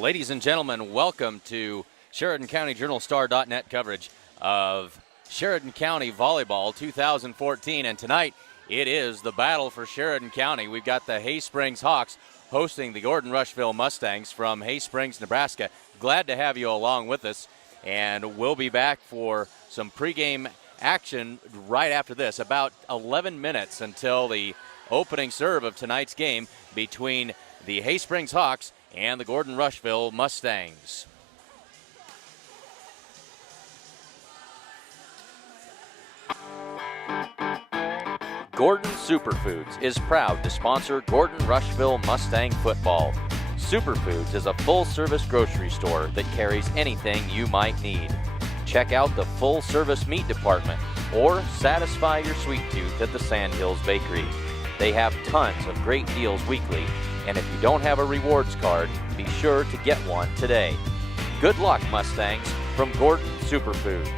Well, ladies and gentlemen, welcome to Sheridan County Journal-Star.net coverage of Sheridan County Volleyball 2014. And tonight, it is the battle for Sheridan County. We've got the Hay Springs Hawks hosting the Gordon-Rushville Mustangs from Hay Springs, Nebraska. Glad to have you along with us. And we'll be back for some pregame action right after this. About 11 minutes until the opening serve of tonight's game between the Hay Springs Hawks and the Gordon-Rushville Mustangs. Gordon Superfoods is proud to sponsor Gordon-Rushville Mustang football. Superfoods is a full-service grocery store that carries anything you might need. Check out the full-service meat department or satisfy your sweet tooth at the Sandhills Bakery. They have tons of great deals weekly, and if you don't have a rewards card, be sure to get one today. Good luck, Mustangs, from Gordon Superfoods.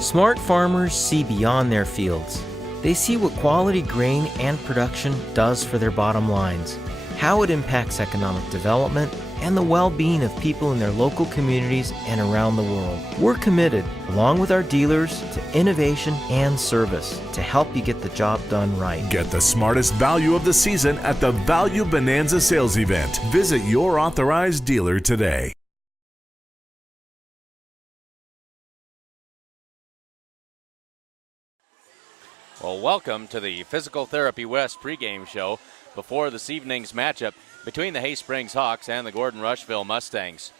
Smart farmers see beyond their fields. They see what quality grain and production does for their bottom lines, how it impacts economic development, and the well-being of people in their local communities and around the world. We're committed, along with our dealers, to innovation and service to help you get the job done right. Get the smartest value of the season at the Value Bonanza sales event. Visit your authorized dealer today. Well, welcome to the Physical Therapy West pregame show before this evening's matchup between the Hay Springs Hawks and the Gordon-Rushville Mustangs.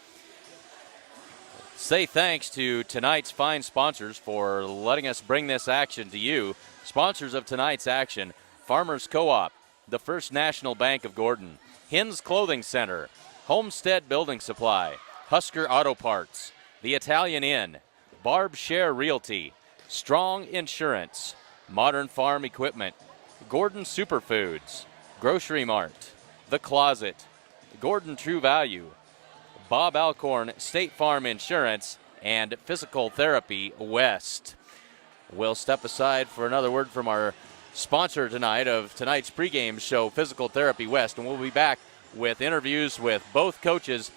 Say thanks to tonight's fine sponsors for letting us bring this action to you. Sponsors of tonight's action: Farmers Co-op, the First National Bank of Gordon, Hins Clothing Center, Homestead Building Supply, Husker Auto Parts, the Italian Inn, Barb Share Realty, Strong Insurance, Modern Farm Equipment, Gordon Superfoods, Grocery Mart, The Closet, Gordon True Value, Bob Alcorn State Farm Insurance, and Physical Therapy West. We'll step aside for another word from our sponsor tonight of tonight's pregame show, Physical Therapy West, and we'll be back with interviews with both coaches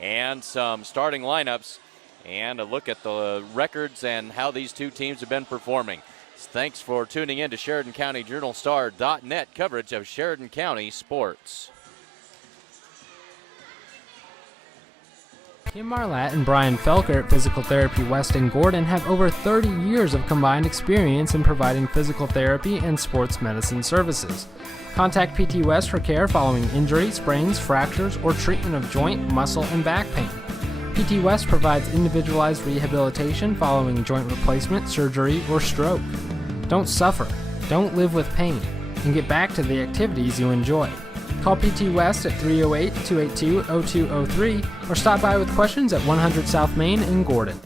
and some starting lineups and a look at the records and how these two teams have been performing. Thanks for tuning in to Sheridan County Journal-Star.net coverage of Sheridan County sports. Kim Marlatt and Brian Felker at Physical Therapy West in Gordon have over 30 years of combined experience in providing physical therapy and sports medicine services. Contact PT West for care following injury, sprains, fractures, or treatment of joint, muscle, and back pain. PT West provides individualized rehabilitation following joint replacement, surgery, or stroke. Don't suffer, don't live with pain, and get back to the activities you enjoy. Call PT West at 308-282-0203 or stop by with questions at 100 South Main in Gordon.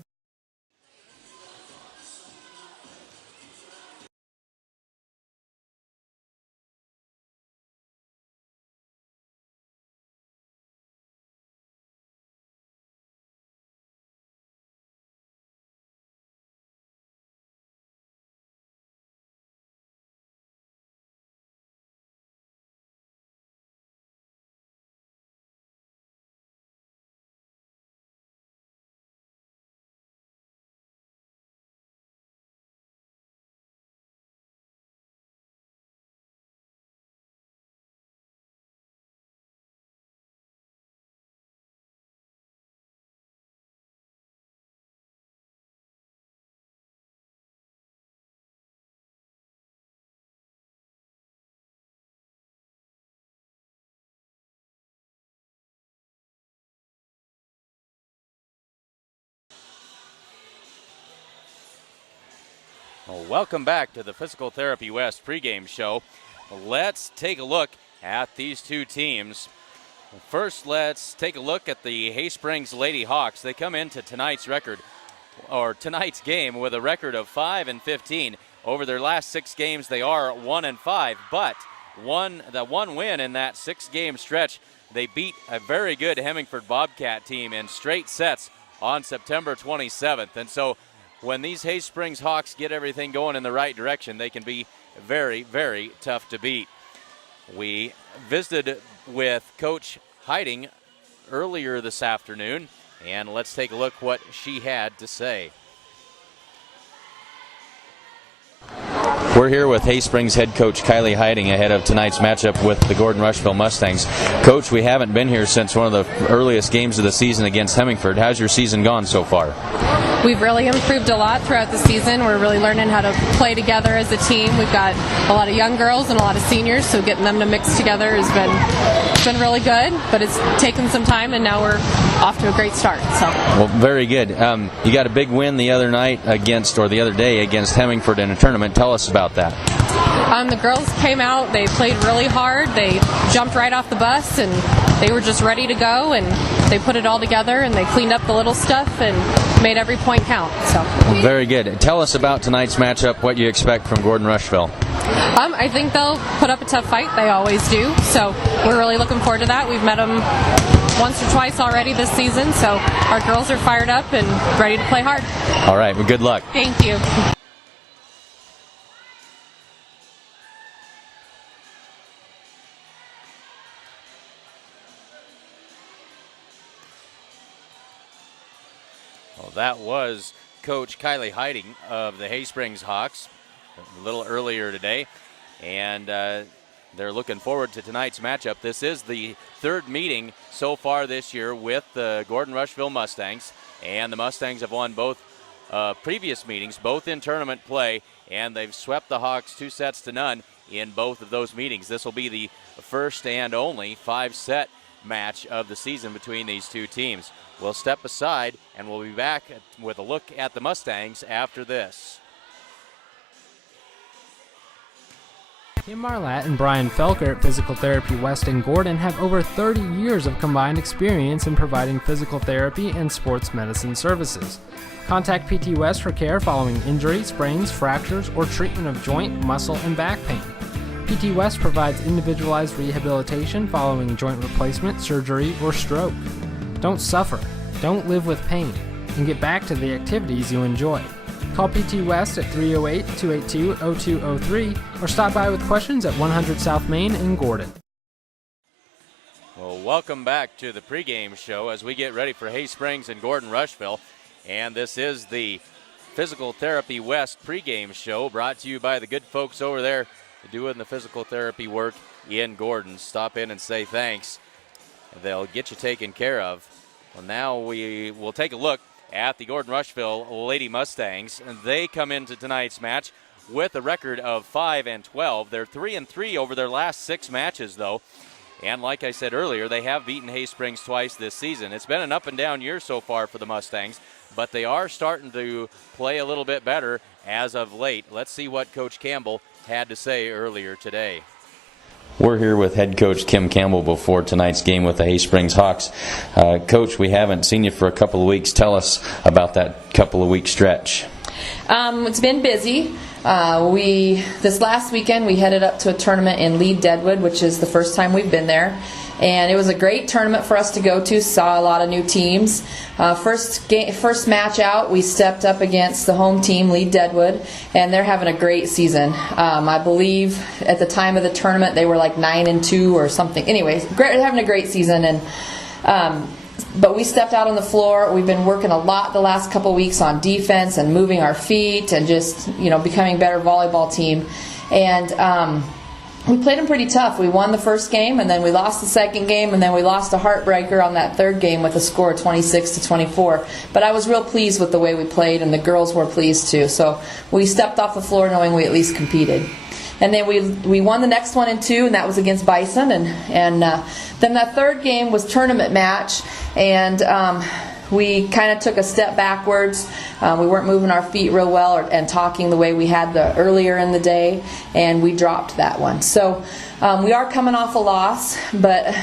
Well, welcome back to the Physical Therapy West pregame show. Let's take a look at these two teams. First, let's take a look at the Hay Springs Lady Hawks. They come into tonight's game with a record of 5-15. Over their last 6 games, they are 1-5, but the one win in that 6-game stretch. They beat a very good Hemingford Bobcat team in straight sets on September 27th. And so when these Hay Springs Hawks get everything going in the right direction, they can be very, very tough to beat. We visited with Coach Hiding earlier this afternoon, and let's take a look what she had to say. We're here with Hay Springs head coach Kylie Hiding ahead of tonight's matchup with the Gordon-Rushville Mustangs. Coach, we haven't been here since one of the earliest games of the season against Hemingford. How's your season gone so far? We've really improved a lot throughout the season. We're really learning how to play together as a team. We've got a lot of young girls and a lot of seniors, so getting them to mix together has been really good, but it's taken some time, and now we're off to a great start. Well, very good. You got a big win the other day against Hemingford in a tournament. Tell us about that. The girls came out, they played really hard, they jumped right off the bus, and they were just ready to go, and they put it all together, and they cleaned up the little stuff and made every point count. Well, very good. Tell us about tonight's matchup, what you expect from Gordon-Rushville. I think they'll put up a tough fight. They always do, so we're really looking forward to that. We've met them once or twice already this season, so our girls are fired up and ready to play hard. All right, well, good luck. Thank you. Well, that was Coach Kylie Hiding of the Hay Springs Hawks a little earlier today, and they're looking forward to tonight's matchup. This is the third meeting so far this year with the Gordon-Rushville Mustangs, and the Mustangs have won both previous meetings, both in tournament play, and they've swept the Hawks 2-0 in both of those meetings. This will be the first and only 5-set match of the season between these two teams. We'll step aside, and we'll be back with a look at the Mustangs after this. Kim Marlatt and Brian Felker at Physical Therapy West in Gordon have over 30 years of combined experience in providing physical therapy and sports medicine services. Contact PT West for care following injury, sprains, fractures, or treatment of joint, muscle, and back pain. PT West provides individualized rehabilitation following joint replacement, surgery, or stroke. Don't suffer, don't live with pain, and get back to the activities you enjoy. Call PT West at 308-282-0203 or stop by with questions at 100 South Main in Gordon. Well, welcome back to the pregame show as we get ready for Hay Springs and Gordon-Rushville. And this is the Physical Therapy West pregame show brought to you by the good folks over there doing the physical therapy work in Gordon. Stop in and say thanks. They'll get you taken care of. Well, now we will take a look at the Gordon-Rushville Lady Mustangs. And they come into tonight's match with a record of 5-12. They're 3-3 over their last 6 matches, though. And like I said earlier, they have beaten Hay Springs twice this season. It's been an up-and-down year so far for the Mustangs, but they are starting to play a little bit better as of late. Let's see what Coach Campbell had to say earlier today. We're here with head coach Kim Campbell before tonight's game with the Hay Springs Hawks. Coach, we haven't seen you for a couple of weeks. Tell us about that couple of week stretch. It's been busy. This last weekend we headed up to a tournament in Lead Deadwood, which is the first time we've been there. And it was a great tournament for us to go to. Saw a lot of new teams. First match out, we stepped up against the home team, Lead Deadwood, and they're having a great season. I believe at the time of the tournament they were like 9-2 or something. Anyways, having a great season. And but we stepped out on the floor. We've been working a lot the last couple weeks on defense and moving our feet and just becoming a better volleyball team. And we played them pretty tough. We won the first game, and then we lost the second game, and then we lost a heartbreaker on that third game with a score of 26-24. But I was real pleased with the way we played, and the girls were pleased too. So we stepped off the floor knowing we at least competed. And then we won the next one in 2, and that was against Bison. And then that third game was tournament match, and we kind of took a step backwards. We weren't moving our feet real well and talking the way we had earlier in the day, and we dropped that one. So we are coming off a loss, but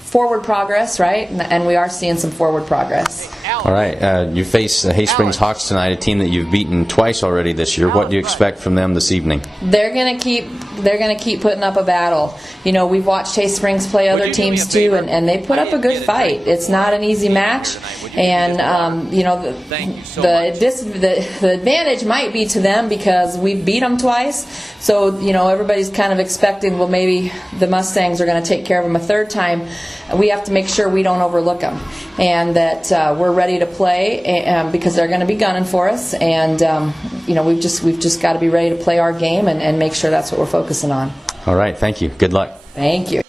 forward progress, right? And we are seeing some forward progress. All right, you face the Hay Springs Hawks tonight, a team that you've beaten twice already this year. What do you expect from them this evening? They're gonna keep putting up a battle. You know, we've watched Hay Springs play other teams too, and they put up a good fight. It's not an easy match, and you know, the advantage might be to them because we beat them twice. So you know, everybody's kind of expecting, well, maybe the Mustangs are going to take care of them a third time. We have to make sure we don't overlook them, and that we're ready to play because they're going to be gunning for us. And you know, we've just got to be ready to play our game and make sure that's what we're focusing on. All right, thank you. Good luck. Thank you.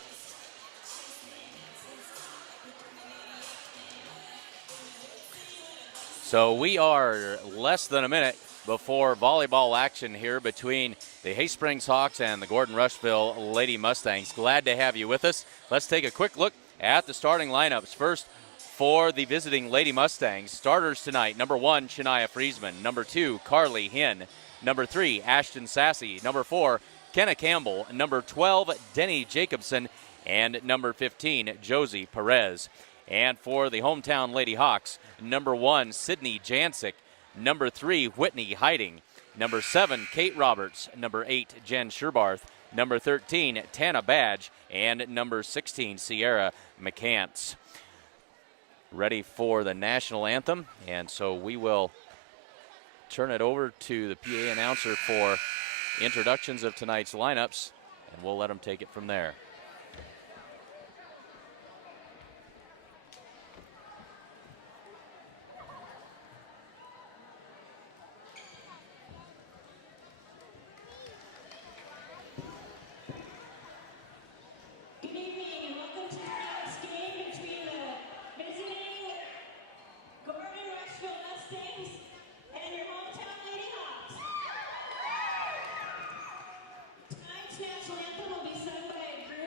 So we are less than a minute before volleyball action here between the Hay Springs Hawks and the Gordon-Rushville Lady Mustangs. Glad to have you with us. Let's take a quick look at the starting lineups. First, for the visiting Lady Mustangs, starters tonight: number 1, Shania Friesman; number 2, Carly Hinn; number 3, Ashton Sassy; number 4, Kenna Campbell; number 12, Denny Jacobson; and number 15, Josie Perez. And for the hometown Lady Hawks, number 1, Sydney Jancic; number 3, Whitney Hiding; number 7, Kate Roberts; number 8, Jen Sherbarth; number 13, Tana Badge; and number 16, Sierra McCants. Ready for the national anthem, and so we will turn it over to the PA announcer for introductions of tonight's lineups, and we'll let them take it from there. Gordon-Rushville Mustangs and your hometown Lady Hawks. Tonight's national anthem will be sung by a group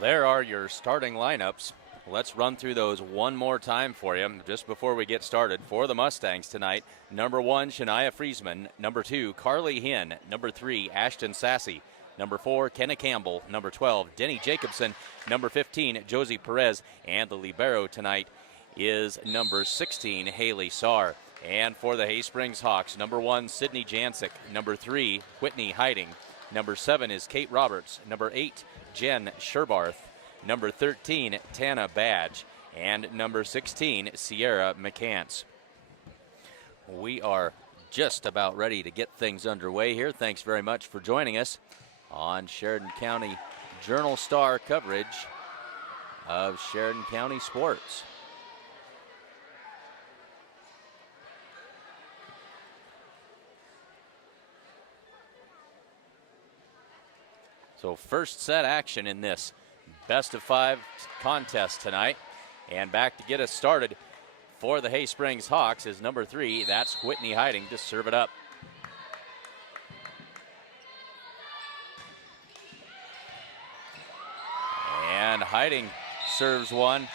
There are your starting lineups. Let's run through those one more time for you just before we get started. For the Mustangs tonight, number 1, Shania Friesman. Number 2, Carly Hinn. Number 3, Ashton Sassy. Number 4, Kenna Campbell. Number 12, Denny Jacobson. Number 15, Josie Perez. And the libero tonight is number 16, Haley Saar. And for the Hay Springs Hawks, number 1, Sydney Jancic. Number 3, Whitney Hiding. Number 7 is Kate Roberts. Number 8, Jen Sherbarth. Number 13, Tana Badge. And number 16, Sierra McCants. We are just about ready to get things underway here. Thanks very much for joining us on Sheridan County Journal-Star coverage of Sheridan County sports. So first set action in this best of 5 contest tonight. And back to get us started for the Hay Springs Hawks is number 3, that's Whitney Hiding, to serve it up. And Hiding serves one.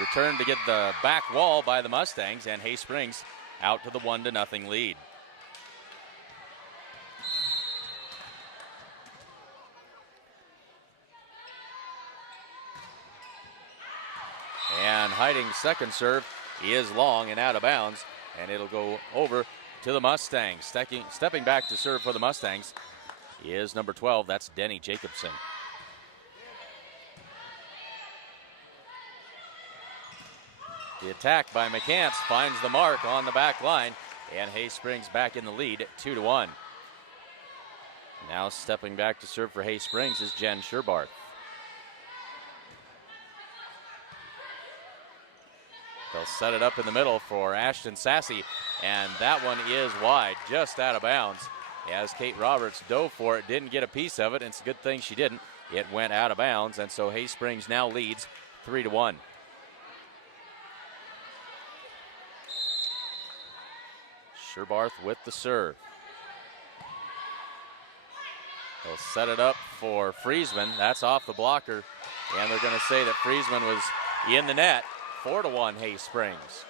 Return to get the back wall by the Mustangs, and Hay Springs out to the 1-0 lead. And Hiding's second serve is long and out of bounds, and it'll go over to the Mustangs. Stepping back to serve for the Mustangs is number 12, that's Denny Jacobson. The attack by McCants finds the mark on the back line, and Hay Springs back in the lead, 2-1. Now stepping back to serve for Hay Springs is Jen Sherbarth. They'll set it up in the middle for Ashton Sassy, and that one is wide, just out of bounds. As Kate Roberts dove for it, didn't get a piece of it, and it's a good thing she didn't. It went out of bounds, and so Hay Springs now leads 3-1. Sherbarth with the serve. They'll set it up for Friesman. That's off the blocker, and they're going to say that Friesman was in the net. 4-1 Hay Springs.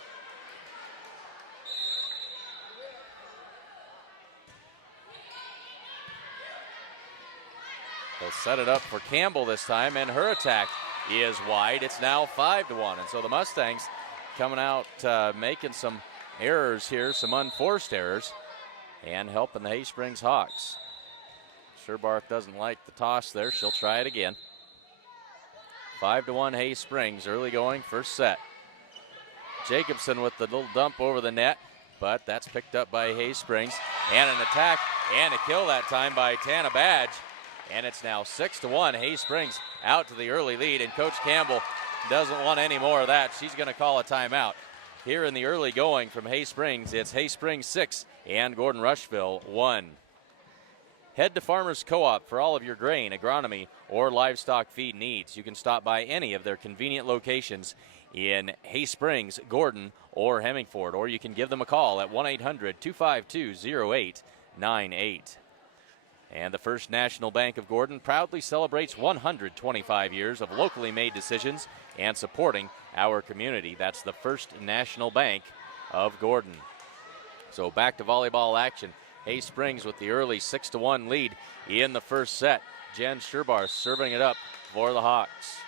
They'll set it up for Campbell this time, and her attack is wide. It's now 5-1, and so the Mustangs coming out making some errors here, some unforced errors, and helping the Hay Springs Hawks. Sherbarth doesn't like the toss there. She'll try it again. 5-1 Hay Springs, early going, first set. Jacobson with the little dump over the net, but that's picked up by Hay Springs. And an attack and a kill that time by Tana Badge. And it's now 6-1. Hay Springs out to the early lead, and Coach Campbell doesn't want any more of that. She's going to call a timeout. Here in the early going from Hay Springs, it's Hay Springs 6 and Gordon-Rushville 1. Head to Farmers Co-op for all of your grain, agronomy, or livestock feed needs. You can stop by any of their convenient locations in Hay Springs, Gordon, or Hemingford, or you can give them a call at 1-800-252-0898. And the First National Bank of Gordon proudly celebrates 125 years of locally made decisions and supporting our community. That's the First National Bank of Gordon. So back to volleyball action. Hay Springs with the early 6-1 lead in the first set. Jen Sherbarth serving it up for the Hawks.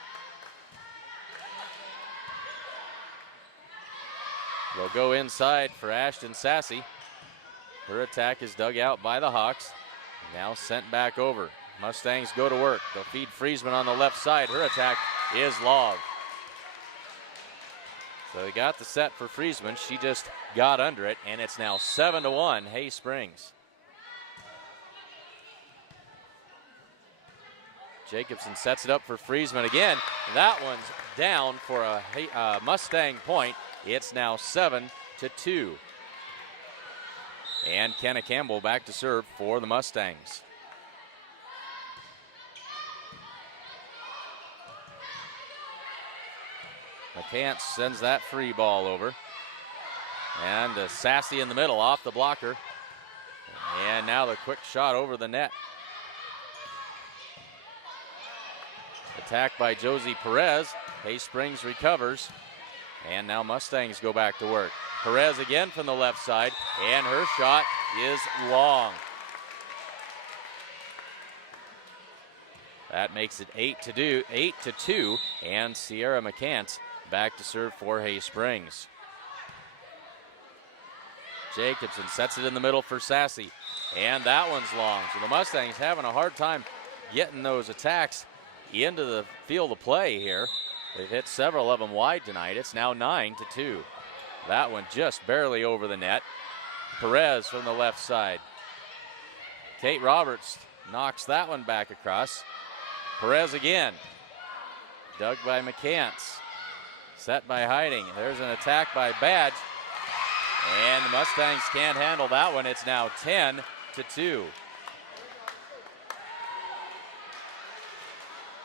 They'll go inside for Ashton Sassy. Her attack is dug out by the Hawks. Now sent back over. Mustangs go to work. They'll feed Friesman on the left side. Her attack is logged. So they got the set for Friesman. She just got under it, and it's now 7-1 Hay Springs. Jacobson sets it up for Friesman again. That one's down for a Mustang point. It's now 7-2. And Kenna Campbell back to serve for the Mustangs. McCants sends that free ball over. And Sassy in the middle off the blocker. And now the quick shot over the net. Attack by Josie Perez. Hay Springs recovers. And now Mustangs go back to work. Perez again from the left side, and her shot is long. That makes it 8-2, and Sierra McCants back to serve for Hay Springs. Jacobson sets it in the middle for Sassy, and that one's long. So the Mustangs having a hard time getting those attacks into the field of play here. They've hit several of them wide tonight. It's now 9-2. That one just barely over the net. Perez from the left side. Kate Roberts knocks that one back across. Perez again. Dug by McCants. Set by Hiding. There's an attack by Badge. And the Mustangs can't handle that one. It's now 10-2.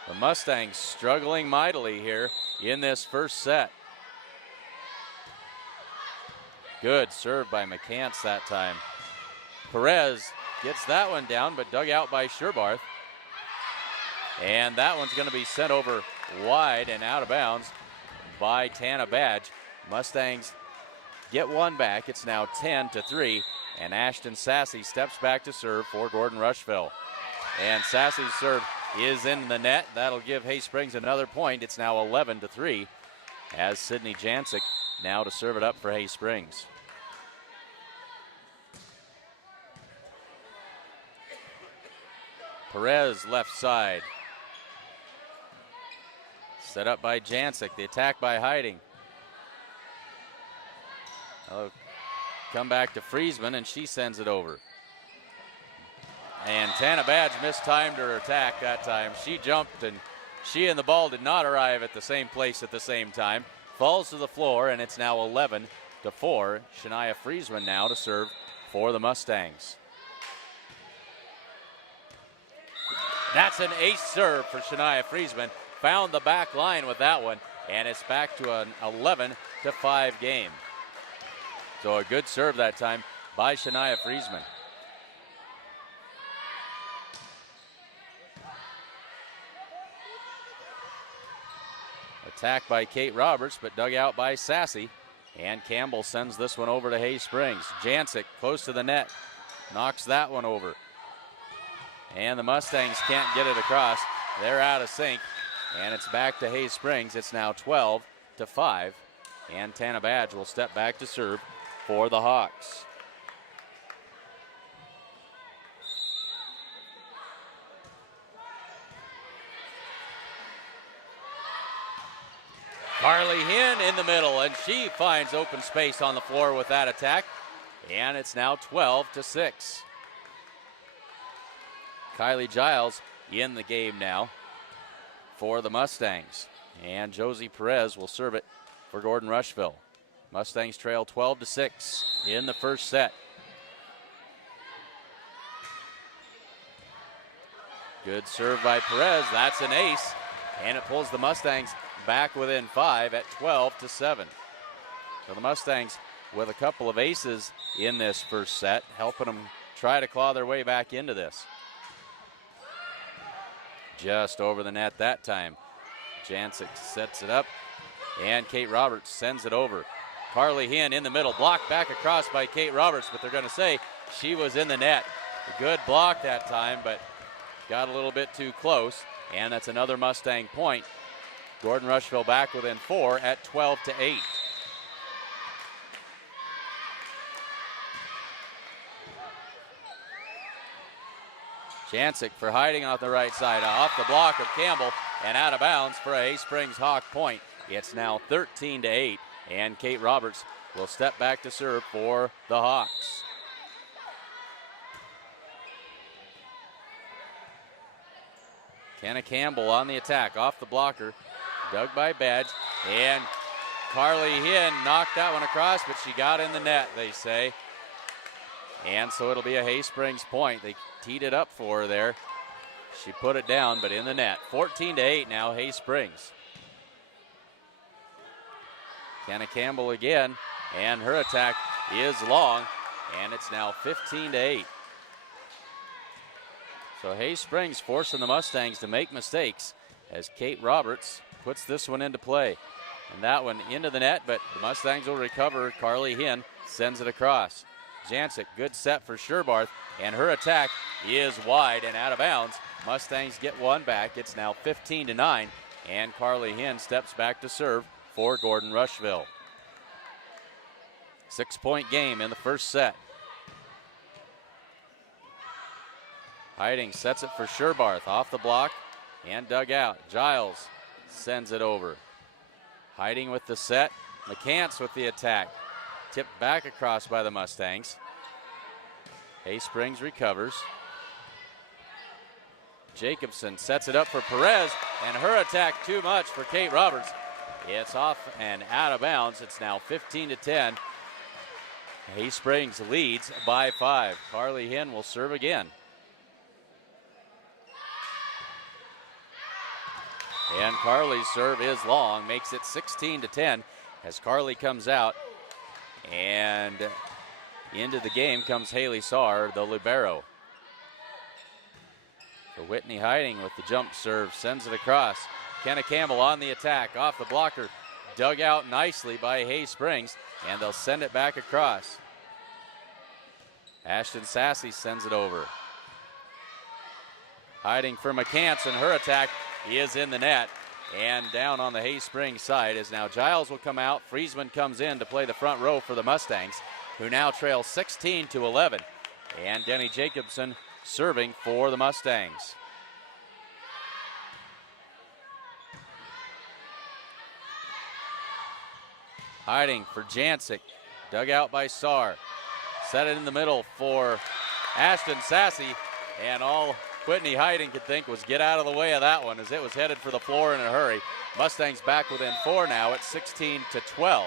The Mustangs struggling mightily here in this first set. Good serve by McCants that time. Perez gets that one down, but dug out by Sherbarth. And that one's going to be sent over wide and out of bounds by Tana Badge. Mustangs get one back. It's now 10-3, and Ashton Sassy steps back to serve for Gordon-Rushville. And Sassy's serve is in the net. That'll give Hay Springs another point. It's now 11-3, as Sydney Jancic now to serve it up for Hay Springs. Perez left side. Set up by Jancic. The attack by Hiding. Come back to Friesman, and she sends it over. And Tana Badge mistimed her attack that time. She jumped, and she and the ball did not arrive at the same place at the same time. Falls to the floor, and it's now 11-4. Shania Friesman now to serve for the Mustangs. That's an ace serve for Shania Friesman. Found the back line with that one, and it's back to an 11-5 game. So a good serve that time by Shania Friesman. Attack by Kate Roberts, but dug out by Sassy. And Campbell sends this one over to Hay Springs. Jancic close to the net. Knocks that one over. And the Mustangs can't get it across. They're out of sync. And it's back to Hay Springs. It's now 12-5. And Tana Badge will step back to serve for the Hawks. Carly Hinn in the middle, and she finds open space on the floor with that attack. And it's now 12-6. Kylie Giles in the game now for the Mustangs. And Josie Perez will serve it for Gordon-Rushville. Mustangs trail 12-6 in the first set. Good serve by Perez. That's an ace. And it pulls the Mustangs back within 5 at 12-7. So the Mustangs with a couple of aces in this first set, helping them try to claw their way back into this. Just over the net that time. Jancic sets it up, and Kate Roberts sends it over. Carly Hinn in the middle, blocked back across by Kate Roberts, but they're going to say she was in the net. A good block that time, but got a little bit too close, and that's another Mustang point. Gordon-Rushville back within 4 at 12-8. Jancic for Hiding off the right side, off the block of Campbell, and out of bounds for a Hay Springs Hawk point. It's now 13-8, and Kate Roberts will step back to serve for the Hawks. Kenna Campbell on the attack, off the blocker, dug by Badge, and Carly Hinn knocked that one across, but she got in the net, they say. And so it'll be a Hay Springs point. They teed it up for her there. She put it down, but in the net. 14-8 now, Hay Springs. Kenna Campbell again, and her attack is long, and it's now 15-8. So Hay Springs forcing the Mustangs to make mistakes as Kate Roberts puts this one into play. And that one into the net, but the Mustangs will recover. Carly Hinn sends it across. Jancic, good set for Sherbarth, and her attack is wide and out of bounds. Mustangs get one back. It's now 15-9, and Carly Hinn steps back to serve for Gordon-Rushville. 6-point game in the first set. Hiding sets it for Sherbarth, off the block and dug out. Giles sends it over. Hiding with the set. McCants with the attack. Tipped back across by the Mustangs. Hay Springs recovers. Jacobson sets it up for Perez, and her attack too much for Kate Roberts. It's off and out of bounds. It's now 15-10. Hay Springs leads by 5. Carly Hinn will serve again. And Carly's serve is long, makes it 16-10 as Carly comes out. And into the game comes Haley Saar, the libero. So Whitney Hiding with the jump serve, sends it across. Kenna Campbell on the attack, off the blocker, dug out nicely by Hay Springs, and they'll send it back across. Ashton Sassy sends it over. Hiding for McCants, and her attack is in the net. And down on the Hay Springs side is now Giles will come out. Friesman comes in to play the front row for the Mustangs, who now trail 16-11. And Denny Jacobson serving for the Mustangs. Hiding for Jancic, dug out by Saar. Set it in the middle for Ashton Sassy, and all Whitney Hiding could think was get out of the way of that one as it was headed for the floor in a hurry. Mustangs back within 4 now at 16-12.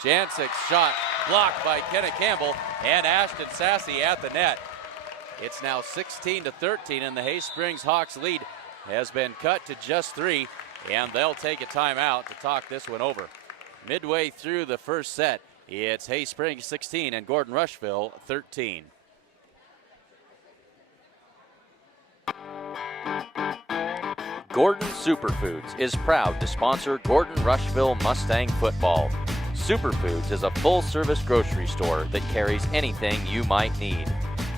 Jancic's shot blocked by Kenna Campbell, and Ashton Sassy at the net. It's now 16-13, and the Hay Springs Hawks lead has been cut to just 3, and they'll take a timeout to talk this one over. Midway through the first set, it's Hay Springs 16 and Gordon-Rushville 13. Gordon Superfoods is proud to sponsor Gordon-Rushville Mustang football. Superfoods is a full-service grocery store that carries anything you might need.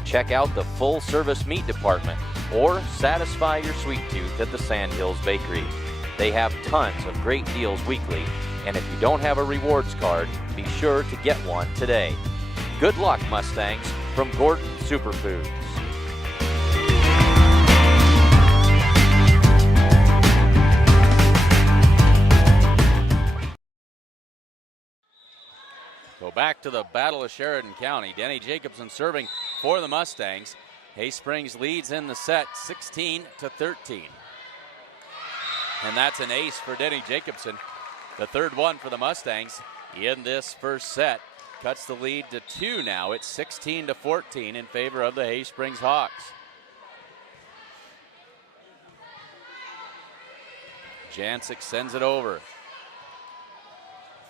Check out the full-service meat department or satisfy your sweet tooth at the Sandhills Bakery. They have tons of great deals weekly, and if you don't have a rewards card, be sure to get one today. Good luck, Mustangs, from Gordon Superfoods. Go back to the Battle of Sheridan County. Denny Jacobson serving for the Mustangs. Hay Springs leads in the set 16-13. And that's an ace for Denny Jacobson. The third one for the Mustangs in this first set. Cuts the lead to 2 now. It's 16-14 in favor of the Hay Springs Hawks. Jancic sends it over.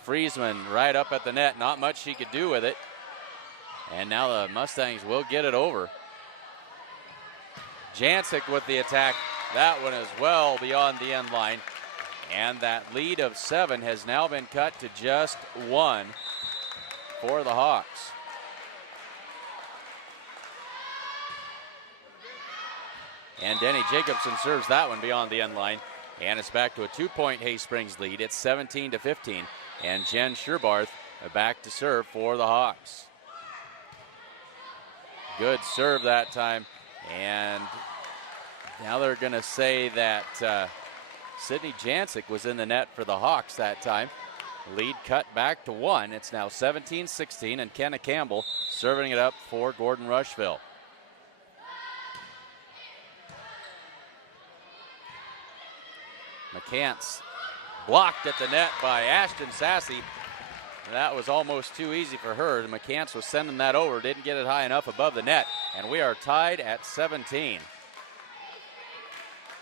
Friesman right up at the net. Not much she could do with it. And now the Mustangs will get it over. Jancic with the attack. That one is well beyond the end line. And that lead of 7 has now been cut to just 1 for the Hawks. And Denny Jacobson serves that one beyond the end line. And it's back to a 2-point Hay Springs lead. It's 17-15. And Jen Sherbarth back to serve for the Hawks. Good serve that time. And now they're going to say that Sydney Jancic was in the net for the Hawks that time. Lead cut back to 1. It's now 17-16, and Kenna Campbell serving it up for Gordon-Rushville. McCants blocked at the net by Ashton Sassy. That was almost too easy for her. McCants was sending that over, didn't get it high enough above the net, and we are tied at 17.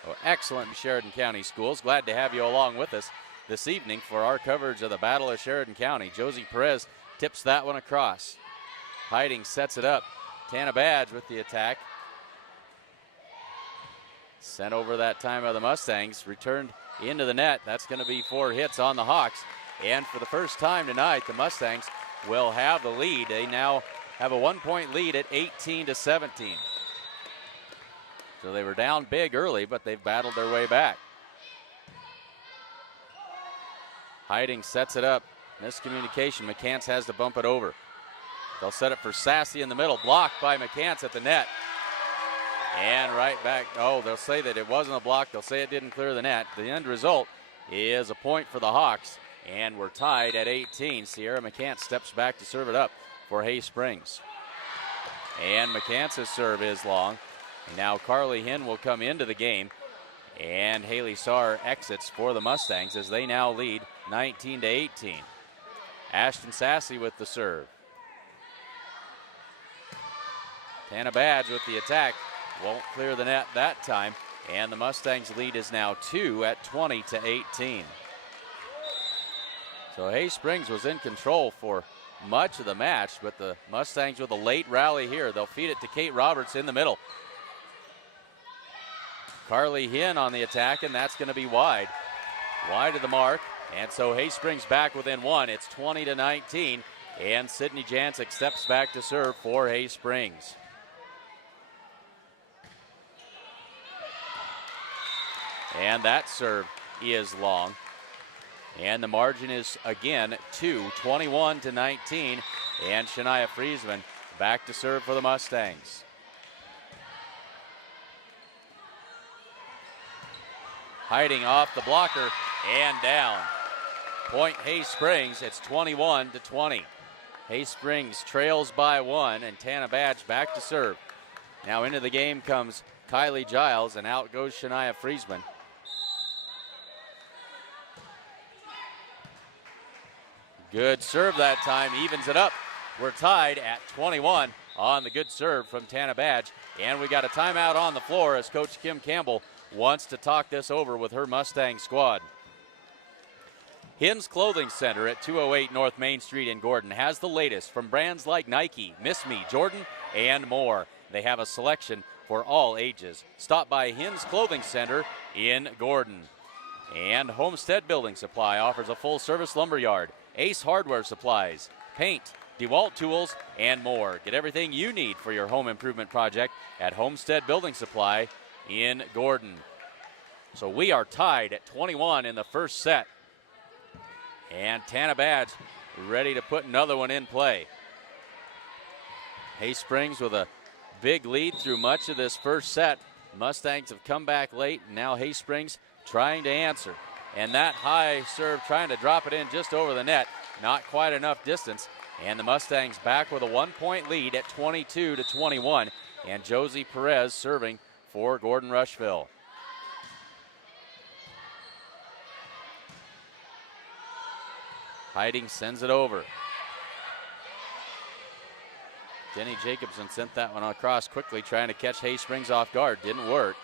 So excellent Sheridan County Schools. Glad to have you along with us this evening for our coverage of the Battle of Sheridan County. Josie Perez tips that one across. Hiding sets it up. Tana Badge with the attack. Sent over that time by the Mustangs. Returned into the net. That's going to be 4 hits on the Hawks. And for the first time tonight, the Mustangs will have the lead. They now have a 1-point lead at 18-17. So they were down big early, but they've battled their way back. Hiding sets it up. Miscommunication. McCants has to bump it over. They'll set it for Sassy in the middle. Blocked by McCants at the net. And right back. Oh, they'll say that it wasn't a block. They'll say it didn't clear the net. The end result is a point for the Hawks. And we're tied at 18. Sierra McCants steps back to serve it up for Hay Springs. And McCants' serve is long. And now Carly Hinn will come into the game. And Haley Saar exits for the Mustangs as they now lead 19-18. Ashton Sassy with the serve. Tana Badge with the attack. Won't clear the net that time. And the Mustangs lead is now 2 at 20-18. So Hay Springs was in control for much of the match, but the Mustangs with a late rally here. They'll feed it to Kate Roberts in the middle. Carly Hinn on the attack, and that's going to be wide. Wide of the mark. And so Hay Springs back within 1. It's 20-19. And Sydney Jancic steps back to serve for Hay Springs. And that serve is long. And the margin is again 21-19. And Shania Friesman back to serve for the Mustangs. Hiding off the blocker and down. Point Hay Springs. It's 21-20. Hay Springs trails by 1, and Tana Badge back to serve. Now into the game comes Kylie Giles, and out goes Shania Friesman. Good serve that time, evens it up. We're tied at 21 on the good serve from Tana Badge. And we got a timeout on the floor as Coach Kim Campbell wants to talk this over with her Mustang squad. Hinn's Clothing Center at 208 North Main Street in Gordon has the latest from brands like Nike, Miss Me, Jordan, and more. They have a selection for all ages. Stop by Hinn's Clothing Center in Gordon. And Homestead Building Supply offers a full-service lumber yard, Ace Hardware Supplies, paint, DeWalt tools, and more. Get everything you need for your home improvement project at Homestead Building Supply in Gordon. So we are tied at 21 in the first set. And Tana Badge ready to put another one in play. Hay Springs with a big lead through much of this first set. Mustangs have come back late, and now Hay Springs trying to answer. And that high serve trying to drop it in just over the net. Not quite enough distance. And the Mustangs back with a 1-point lead at 22-21. And Josie Perez serving for Gordon-Rushville. Hiding sends it over. Denny Jacobson sent that one across quickly, trying to catch Hay Springs off guard. Didn't work.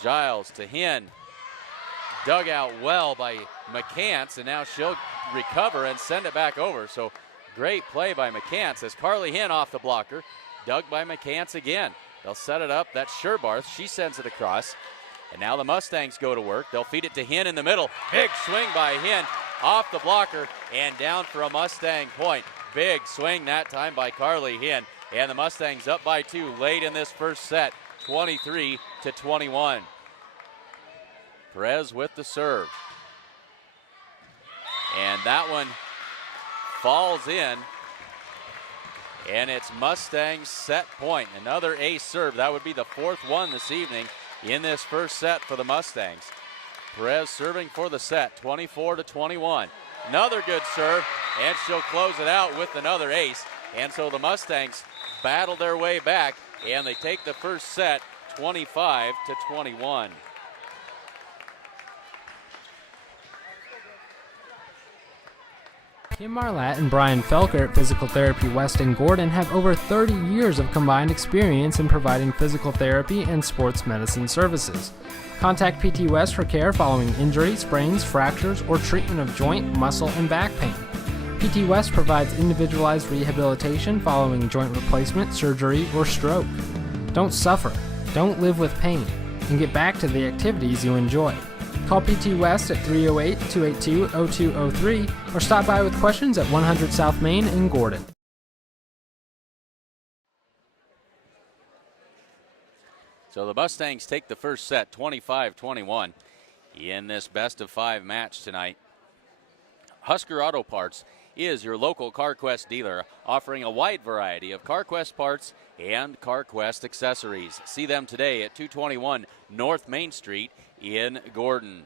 Giles to Hinn. Dug out well by McCants, and now she'll recover and send it back over. So great play by McCants as Carly Hinn off the blocker. Dug by McCants again. They'll set it up. That's Sherbarth. She sends it across. And now the Mustangs go to work. They'll feed it to Hinn in the middle. Big swing by Hinn off the blocker and down for a Mustang point. Big swing that time by Carly Hinn. And the Mustangs up by 2 late in this first set, 23-21. Perez with the serve. And that one falls in. And it's Mustangs set point. Another ace serve. That would be the 4th one this evening in this first set for the Mustangs. Perez serving for the set, 24-21. Another good serve, and she'll close it out with another ace. And so the Mustangs battle their way back, and they take the first set 25-21. Kim Marlatt and Brian Felker at Physical Therapy West in Gordon have over 30 years of combined experience in providing physical therapy and sports medicine services. Contact PT West for care following injury, sprains, fractures, or treatment of joint, muscle, and back pain. PT West provides individualized rehabilitation following joint replacement, surgery, or stroke. Don't suffer, don't live with pain, and get back to the activities you enjoy. Call PT West at 308-282-0203 or stop by with questions at 100 South Main in Gordon. So the Mustangs take the first set 25-21 in this best of 5 match tonight. Husker Auto Parts is your local CarQuest dealer, offering a wide variety of CarQuest parts and CarQuest accessories. See them today at 221 North Main Street in Gordon.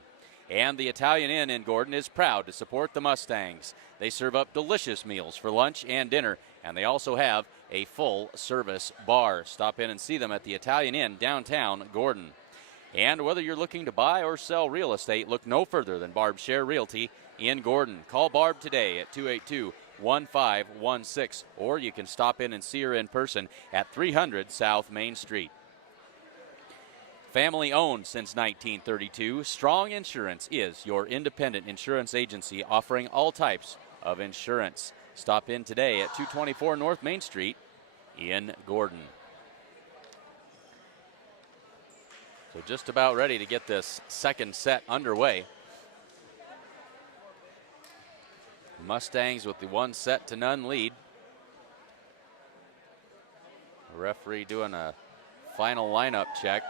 And the Italian Inn in Gordon is proud to support the Mustangs. They serve up delicious meals for lunch and dinner, and they also have a full-service bar. Stop in and see them at the Italian Inn downtown Gordon. And whether you're looking to buy or sell real estate, look no further than Barb Share Realty in Gordon. Call Barb today at 282-1516, or you can stop in and see her in person at 300 South Main Street. Family owned since 1932, Strong Insurance is your independent insurance agency offering all types of insurance. Stop in today at 224 North Main Street in Gordon. So just about ready to get this second set underway. Mustangs with the 1-0 lead. The referee doing a final lineup check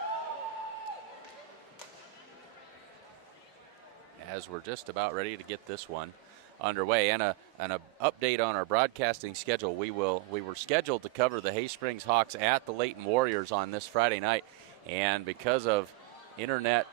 as we're just about ready to get this one underway. And an update on our broadcasting schedule. We were scheduled to cover the Hay Springs Hawks at the Layton Warriors on this Friday night, and because of internet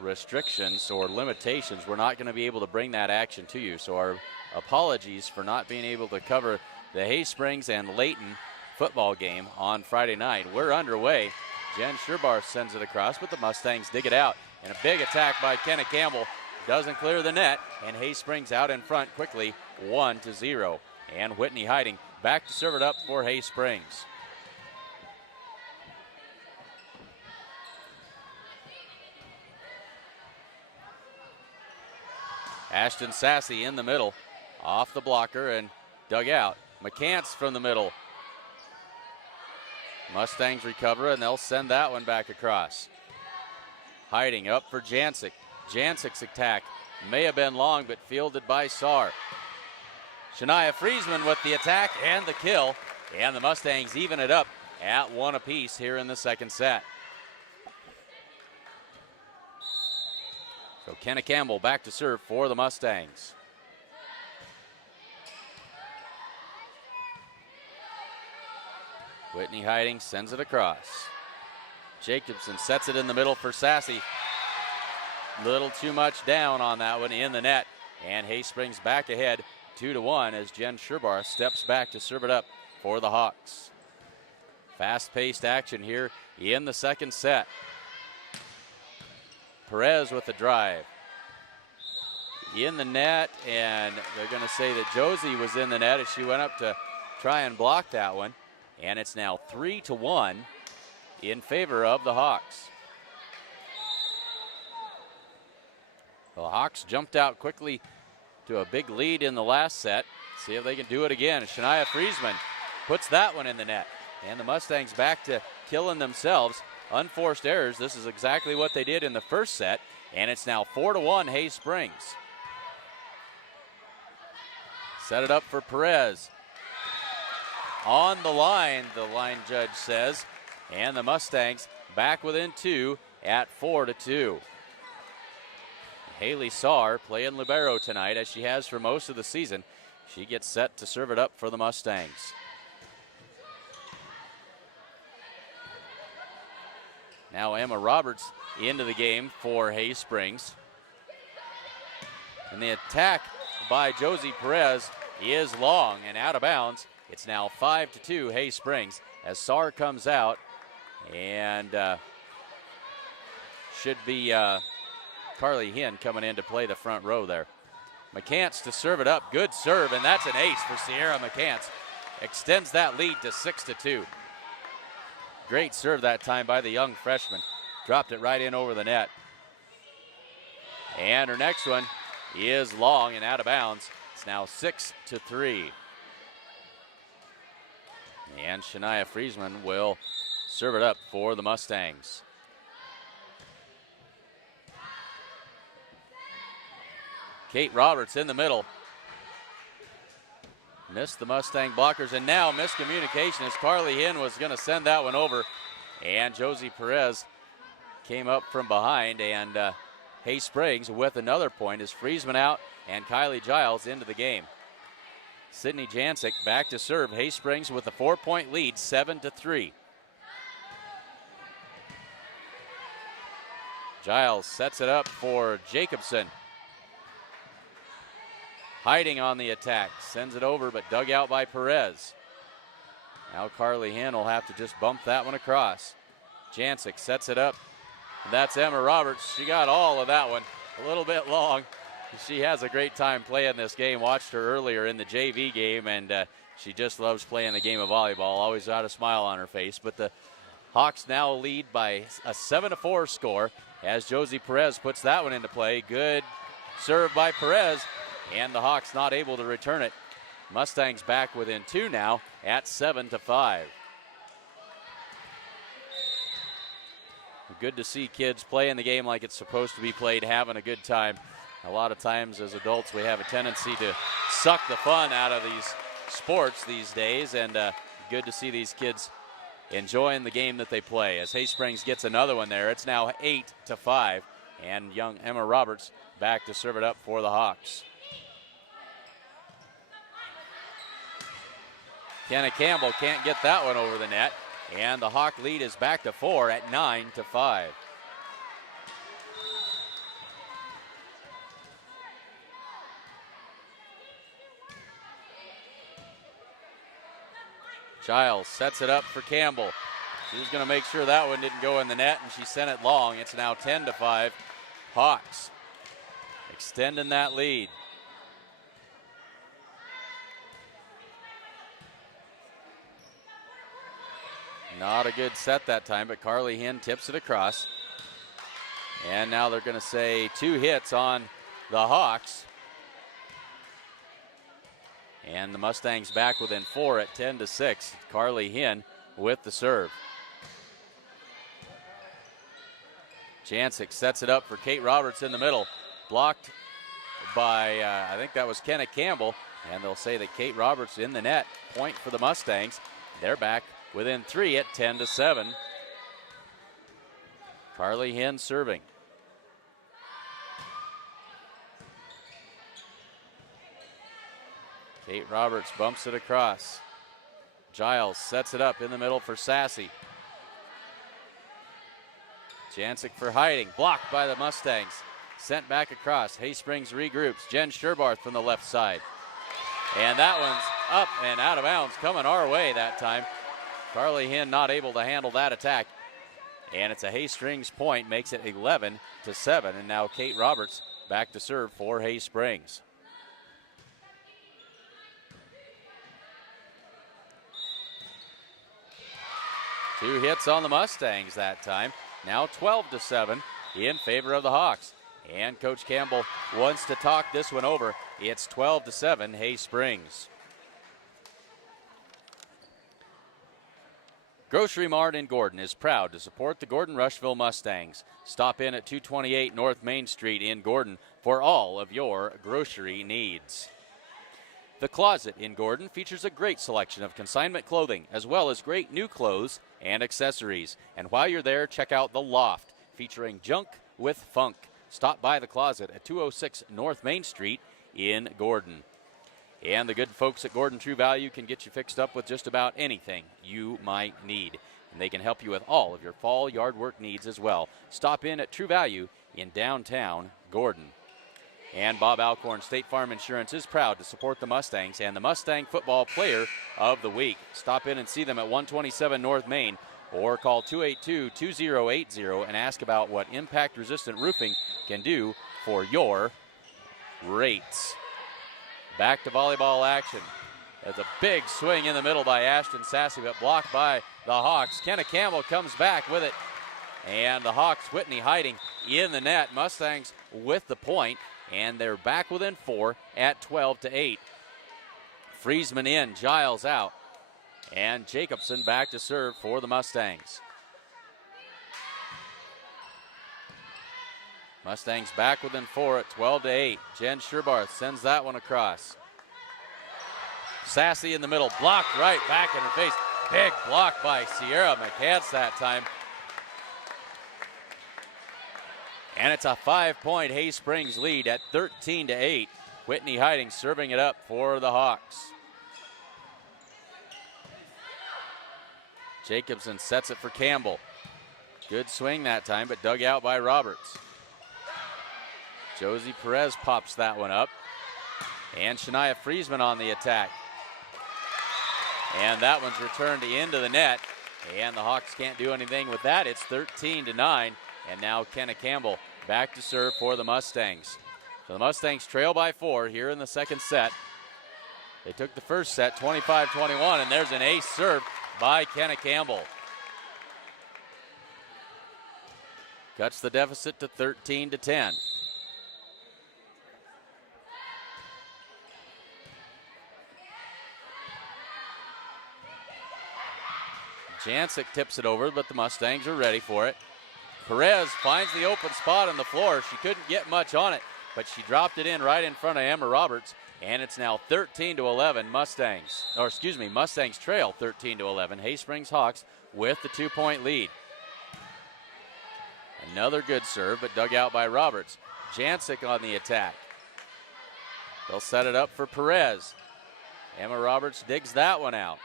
restrictions or limitations, we're not going to be able to bring that action to you. So our apologies for not being able to cover the Hay Springs and Layton football game on Friday night. We're underway. Jen Sherbar sends it across, but the Mustangs dig it out. And a big attack by Kenna Campbell doesn't clear the net, and Hay Springs out in front quickly, 1-0. And Whitney Hiding back to serve it up for Hay Springs. Ashton Sassy in the middle, off the blocker and dug out. McCants from the middle. Mustangs recover, and they'll send that one back across. Hiding up for Jancic. Jancic's attack may have been long, but fielded by Saar. Shania Friesman with the attack and the kill, and the Mustangs even it up at 1 apiece here in the second set. So Kenna Campbell back to serve for the Mustangs. Whitney Hiding sends it across. Jacobson sets it in the middle for Sassy. Little too much down on that one in the net. And Hay Springs back ahead 2-1 as Jen Sherbar steps back to serve it up for the Hawks. Fast-paced action here in the second set. Perez with the drive. In the net, and they're going to say that Josie was in the net as she went up to try and block that one. And it's now 3-1 in favor of the Hawks. The Hawks jumped out quickly to a big lead in the last set. See if they can do it again. Shania Friesman puts that one in the net. And the Mustangs back to killing themselves. Unforced errors. This is exactly what they did in the first set. And it's now 4-1 Hay Springs. Set it up for Perez. On the line judge says. And the Mustangs back within 2 at 4-2. Haley Saar playing libero tonight as she has for most of the season. She gets set to serve it up for the Mustangs. Now Emma Roberts into the game for Hay Springs. And the attack by Josie Perez is long and out of bounds. It's now 5-2 Hay Springs as Saar comes out, and should be Carly Hinn coming in to play the front row there. McCants to serve it up. Good serve, and that's an ace for Sierra McCants. Extends that lead to 6-2. Great serve that time by the young freshman. Dropped it right in over the net. And her next one is long and out of bounds. It's now 6-3. And Shania Friesman will serve it up for the Mustangs. Kate Roberts in the middle. Missed the Mustang blockers, and now miscommunication as Carly Hinn was going to send that one over. And Josie Perez came up from behind, and Hay Springs with another point as Friesman out and Kylie Giles into the game. Sydney Jancic back to serve. Hay Springs with a 4-point lead, 7-3. Giles sets it up for Jacobson. Hiding on the attack, sends it over, but dug out by Perez. Now Carly Hinn will have to just bump that one across. Jancic sets it up. That's Emma Roberts. She got all of that one. A little bit long. She has a great time playing this game. Watched her earlier in the JV game, and she just loves playing the game of volleyball. Always got a smile on her face. But the Hawks now lead by a 7-4 score as Josie Perez puts that one into play. Good serve by Perez, and the Hawks not able to return it. Mustangs back within 2 now at 7-5. Good to see kids playing the game like it's supposed to be played, having a good time. A lot of times as adults we have a tendency to suck the fun out of these sports these days, and good to see these kids enjoying the game that they play. As Hay Springs gets another one there, it's now 8-5, and young Emma Roberts back to serve it up for the Hawks. Kenna Campbell can't get that one over the net, and the Hawk lead is back to 4 at 9-5. Giles sets it up for Campbell. She's going to make sure that one didn't go in the net, and she sent it long. It's now 10-5. Hawks extending that lead. Not a good set that time, but Carly Hinn tips it across. And now they're going to say 2 hits on the Hawks. And the Mustangs back within 4 at 10-6. Carly Hinn with the serve. Jancic sets it up for Kate Roberts in the middle. Blocked by, I think that was Kenna Campbell. And they'll say that Kate Roberts in the net. Point for the Mustangs. They're back within 3 at 10-7. Carly Hinn serving. Kate Roberts bumps it across. Giles sets it up in the middle for Sassy. Jancic for hiding. Blocked by the Mustangs. Sent back across. Hay Springs regroups. Jen Sherbarth from the left side. And that one's up and out of bounds, coming our way that time. Carly Hinn not able to handle that attack. And it's a Hay Springs point, makes it 11-7. And now Kate Roberts back to serve for Hay Springs. Two hits on the Mustangs that time. Now 12-7 in favor of the Hawks. And Coach Campbell wants to talk this one over. It's 12-7 Hay Springs. Grocery Mart in Gordon is proud to support the Gordon-Rushville Mustangs. Stop in at 228 North Main Street in Gordon for all of your grocery needs. The Closet in Gordon features a great selection of consignment clothing as well as great new clothes and accessories. And while you're there, check out The Loft featuring junk with funk. Stop by The Closet at 206 North Main Street in Gordon. And the good folks at Gordon True Value can get you fixed up with just about anything you might need. And they can help you with all of your fall yard work needs as well. Stop in at True Value in downtown Gordon. And Bob Alcorn State Farm Insurance is proud to support the Mustangs and the Mustang Football Player of the Week. Stop in and see them at 127 North Main or call 282-2080 and ask about what impact-resistant roofing can do for your rates. Back to volleyball action. There's a big swing in the middle by Ashton Sassy, but blocked by the Hawks. Kenna Campbell comes back with it. And the Hawks, Whitney hiding in the net. Mustangs with the point. and they're back within 4 at 12-8. Friesman in, Giles out, and Jacobson back to serve for the Mustangs. Mustangs back within 4 at 12-8. Jen Sherbarth sends that one across. Sassy in the middle, blocked right back in her face. Big block by Sierra McCants that time. And it's a 5-point Hay Springs lead at 13-8. Whitney Hiding serving it up for the Hawks. Jacobson sets it for Campbell. Good swing that time, but dug out by Roberts. Josie Perez pops that one up. And Shania Friesman on the attack. And that one's returned into the net. And the Hawks can't do anything with that. It's 13-9. And now Kenna Campbell back to serve for the Mustangs. So the Mustangs trail by 4 here in the second set. They took the first set 25-21, and there's an ace serve by Kenna Campbell. Cuts the deficit to 13-10. Jancic tips it over, but the Mustangs are ready for it. Perez finds the open spot on the floor. She couldn't get much on it, but she dropped it in right in front of Emma Roberts, and it's now 13-11 Mustangs. Mustangs trail 13-11. Hay Springs Hawks with the 2-point lead. Another good serve, but dug out by Roberts. Jancic on the attack. They'll set it up for Perez. Emma Roberts digs that one out.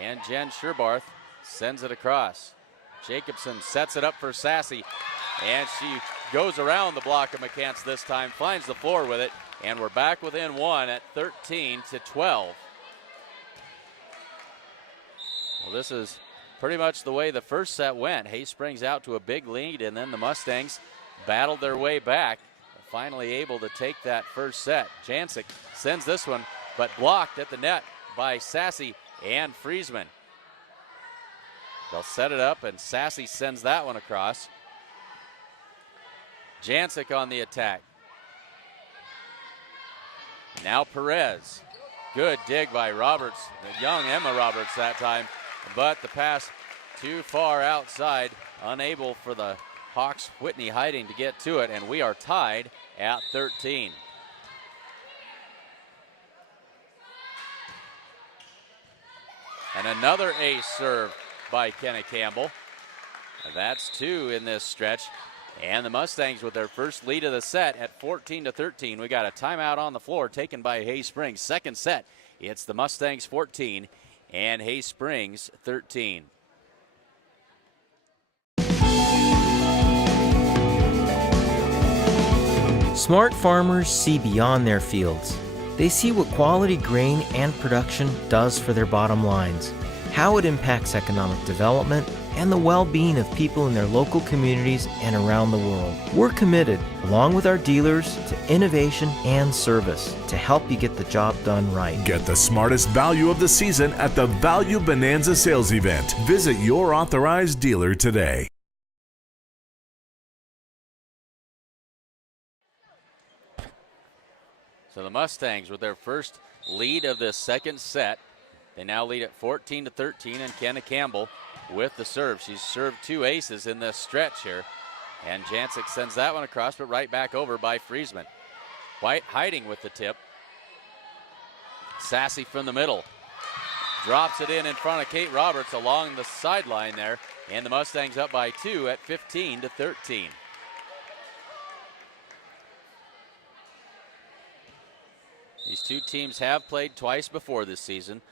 And Jen Sherbarth sends it across. Jacobson sets it up for Sassy, and she goes around the block of McCants this time, finds the floor with it, and we're back within 1 at 13-12. Well, this is pretty much the way the first set went. Hay Springs out to a big lead, and then the Mustangs battled their way back, finally able to take that first set. Jancic sends this one, but blocked at the net by Sassy and Friesman. They'll set it up, and Sassy sends that one across. Jancic on the attack. Now Perez. Good dig by Roberts, the young Emma Roberts that time, but the pass too far outside, unable for the Hawks' Whitney Hiding to get to it, and we are tied at 13. And another ace serve by Kenna Campbell. And that's 2 in this stretch. And the Mustangs with their first lead of the set at 14-13. We got a timeout on the floor taken by Hay Springs. Second set, it's the Mustangs 14 and Hay Springs 13. Smart farmers see beyond their fields. They see what quality grain and production does for their bottom lines, how it impacts economic development, and the well-being of people in their local communities and around the world. We're committed, along with our dealers, to innovation and service to help you get the job done right. Get the smartest value of the season at the Value Bonanza sales event. Visit your authorized dealer today. So the Mustangs with their first lead of this second set. They now lead at 14-13, and Kenna Campbell with the serve. She's served 2 aces in this stretch here. And Jancic sends that one across, but right back over by Friesman. White Hiding with the tip. Sassy from the middle. Drops it in front of Kate Roberts along the sideline there. And the Mustangs up by 2 at 15-13. These two teams have played twice before this season.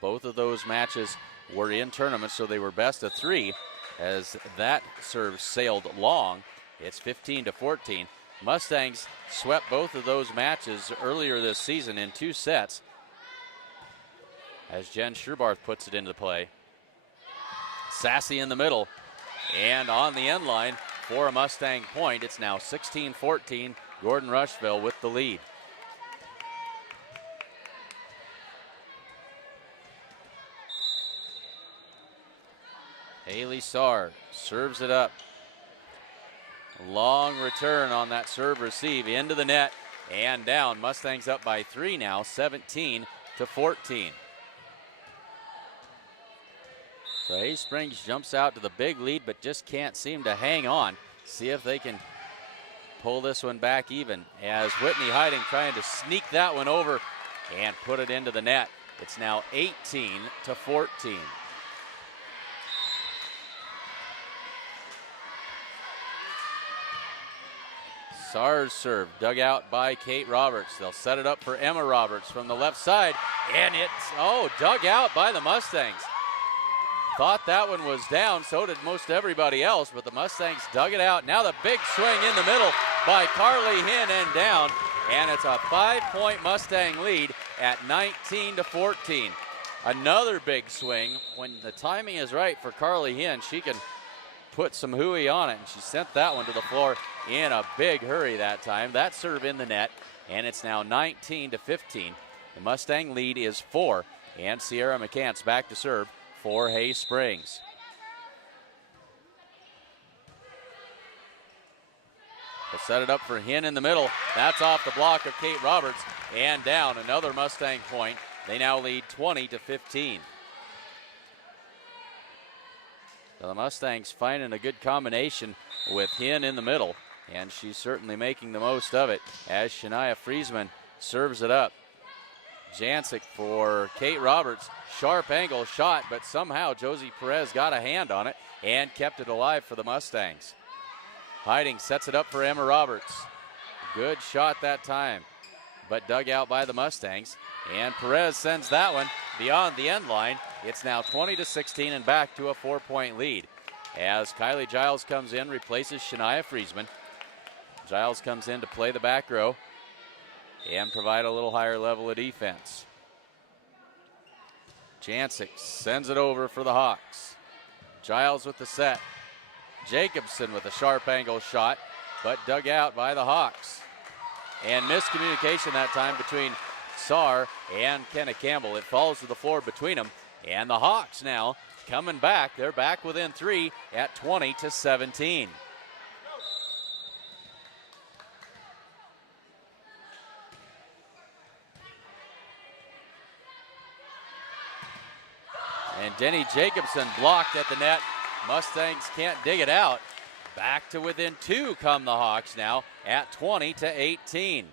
Both of those matches were in tournaments, so they were best of 3 as that serve sailed long. It's 15-14. Mustangs swept both of those matches earlier this season in 2 sets as Jen Sherbarth puts it into play. Sassy in the middle and on the end line for a Mustang point. It's now 16-14, Gordon-Rushville with the lead. Haley Saar serves it up. Long return on that serve receive into the net and down. Mustangs up by 3 now, 17-14. So Hay Springs jumps out to the big lead, but just can't seem to hang on. See if they can pull this one back even, as Whitney Hiding trying to sneak that one over and put it into the net. It's now 18-14. Sar's serve dug out by Kate Roberts. They'll set it up for Emma Roberts from the left side, and it's dug out by the Mustangs. Thought that one was down, so did most everybody else, but the Mustangs dug it out. Now the big swing in the middle by Carly Hinn and down, and it's a 5-point Mustang lead at 19-14. Another big swing. When the timing is right for Carly Hinn, she can put some hooey on it, and she sent that one to the floor in a big hurry that time. That serve in the net, and it's now 19-15. The Mustang lead is 4, and Sierra McCants back to serve for Hay Springs. They'll set it up for Hinn in the middle. That's off the block of Kate Roberts and down. Another Mustang point. They now lead 20-15. So the Mustangs finding a good combination with Hinn in the middle, and she's certainly making the most of it as Shania Friesman serves it up. Jancic for Kate Roberts. Sharp angle shot, but somehow Josie Perez got a hand on it and kept it alive for the Mustangs. Hiding sets it up for Emma Roberts. Good shot that time, but dug out by the Mustangs. And Perez sends that one beyond the end line. It's now 20-16 and back to a 4-point lead as Kylie Giles comes in, replaces Shania Friesman. Giles comes in to play the back row and provide a little higher level of defense. Jancic sends it over for the Hawks. Giles with the set. Jacobson with a sharp angle shot, but dug out by the Hawks. And miscommunication that time between Sar and Kenna Campbell. It falls to the floor between them. And the Hawks now coming back. They're back within 3 at 20-17. And Denny Jacobson blocked at the net. Mustangs can't dig it out. Back to within 2 come the Hawks now at 20-18.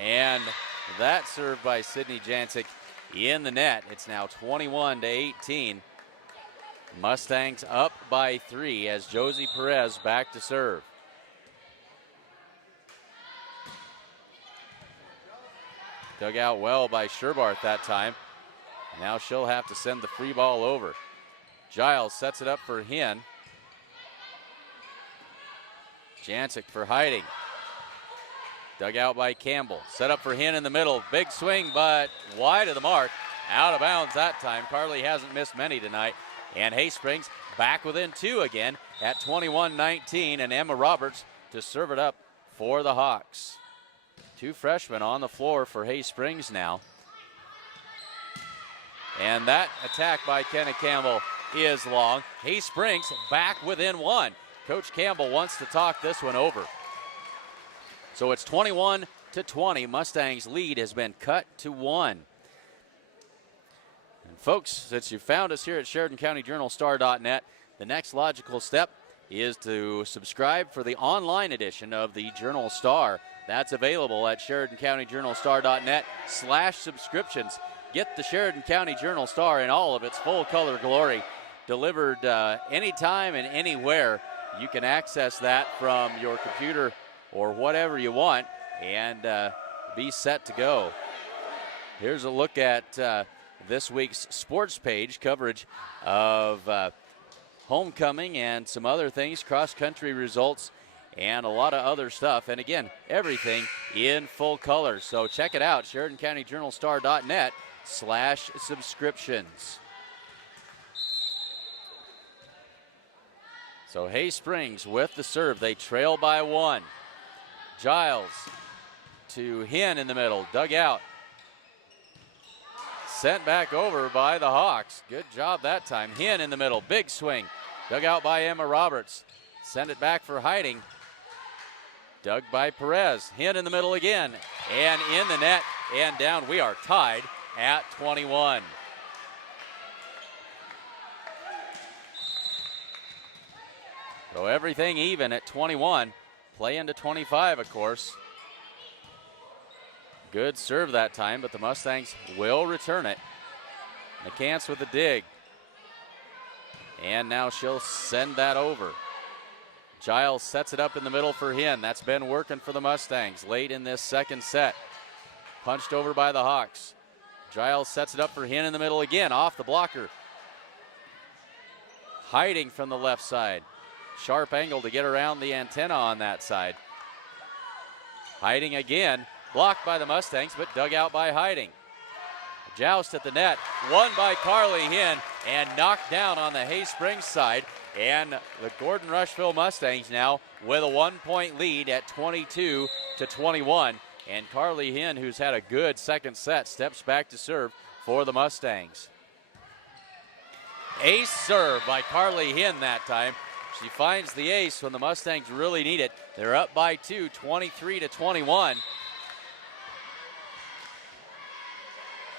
And that serve by Sydney Jancic in the net. It's now 21-18. Mustangs up by 3 as Josie Perez back to serve. Dug out well by Sherbarth that time. Now she'll have to send the free ball over. Giles sets it up for Hinn. Jancic for Hiding. Dug out by Campbell. Set up for Hinn in the middle. Big swing, but wide of the mark. Out of bounds that time. Carly hasn't missed many tonight. And Hay Springs back within 2 again at 21-19. And Emma Roberts to serve it up for the Hawks. 2 freshmen on the floor for Hay Springs now. And that attack by Kenna Campbell is long. Hay Springs back within 1. Coach Campbell wants to talk this one over. So it's 21-20. Mustangs' lead has been cut to 1. And folks, since you found us here at SheridanCountyJournalStar.net, the next logical step is to subscribe for the online edition of the Journal Star. That's available at SheridanCountyJournalStar.net/subscriptions. Get the Sheridan County Journal Star in all of its full color glory, delivered anytime and anywhere. You can access that from your computer or whatever you want and be set to go. Here's a look at this week's sports page, coverage of homecoming and some other things, cross-country results, and a lot of other stuff. And again, everything in full color. So check it out, SheridanCountyJournalStar.net/subscriptions. So Hay Springs with the serve. They trail by 1. Giles to Hinn in the middle. Dug out. sent back over by the Hawks. Good job that time. Hinn in the middle, big swing. Dug out by Emma Roberts. Send it back for Hiding. Dug by Perez. Hinn in the middle again. And in the net and down. We are tied at 21. So everything even at 21. Play into 25, of course. Good serve that time, but the Mustangs will return it. McCants with the dig. And now she'll send that over. Giles sets it up in the middle for Hinn. That's been working for the Mustangs late in this second set. Punched over by the Hawks. Giles sets it up for Hinn in the middle again, off the blocker. Hiding from the left side. Sharp angle to get around the antenna on that side. Hiding again, blocked by the Mustangs, but dug out by Hiding. Joust at the net, won by Carly Hinn, and knocked down on the Hay Springs side. And the Gordon-Rushville Mustangs now with a 1-point lead at 22-21. And Carly Hinn, who's had a good second set, steps back to serve for the Mustangs. Ace serve by Carly Hinn that time. She finds the ace when the Mustangs really need it. They're up by 2, 23-21.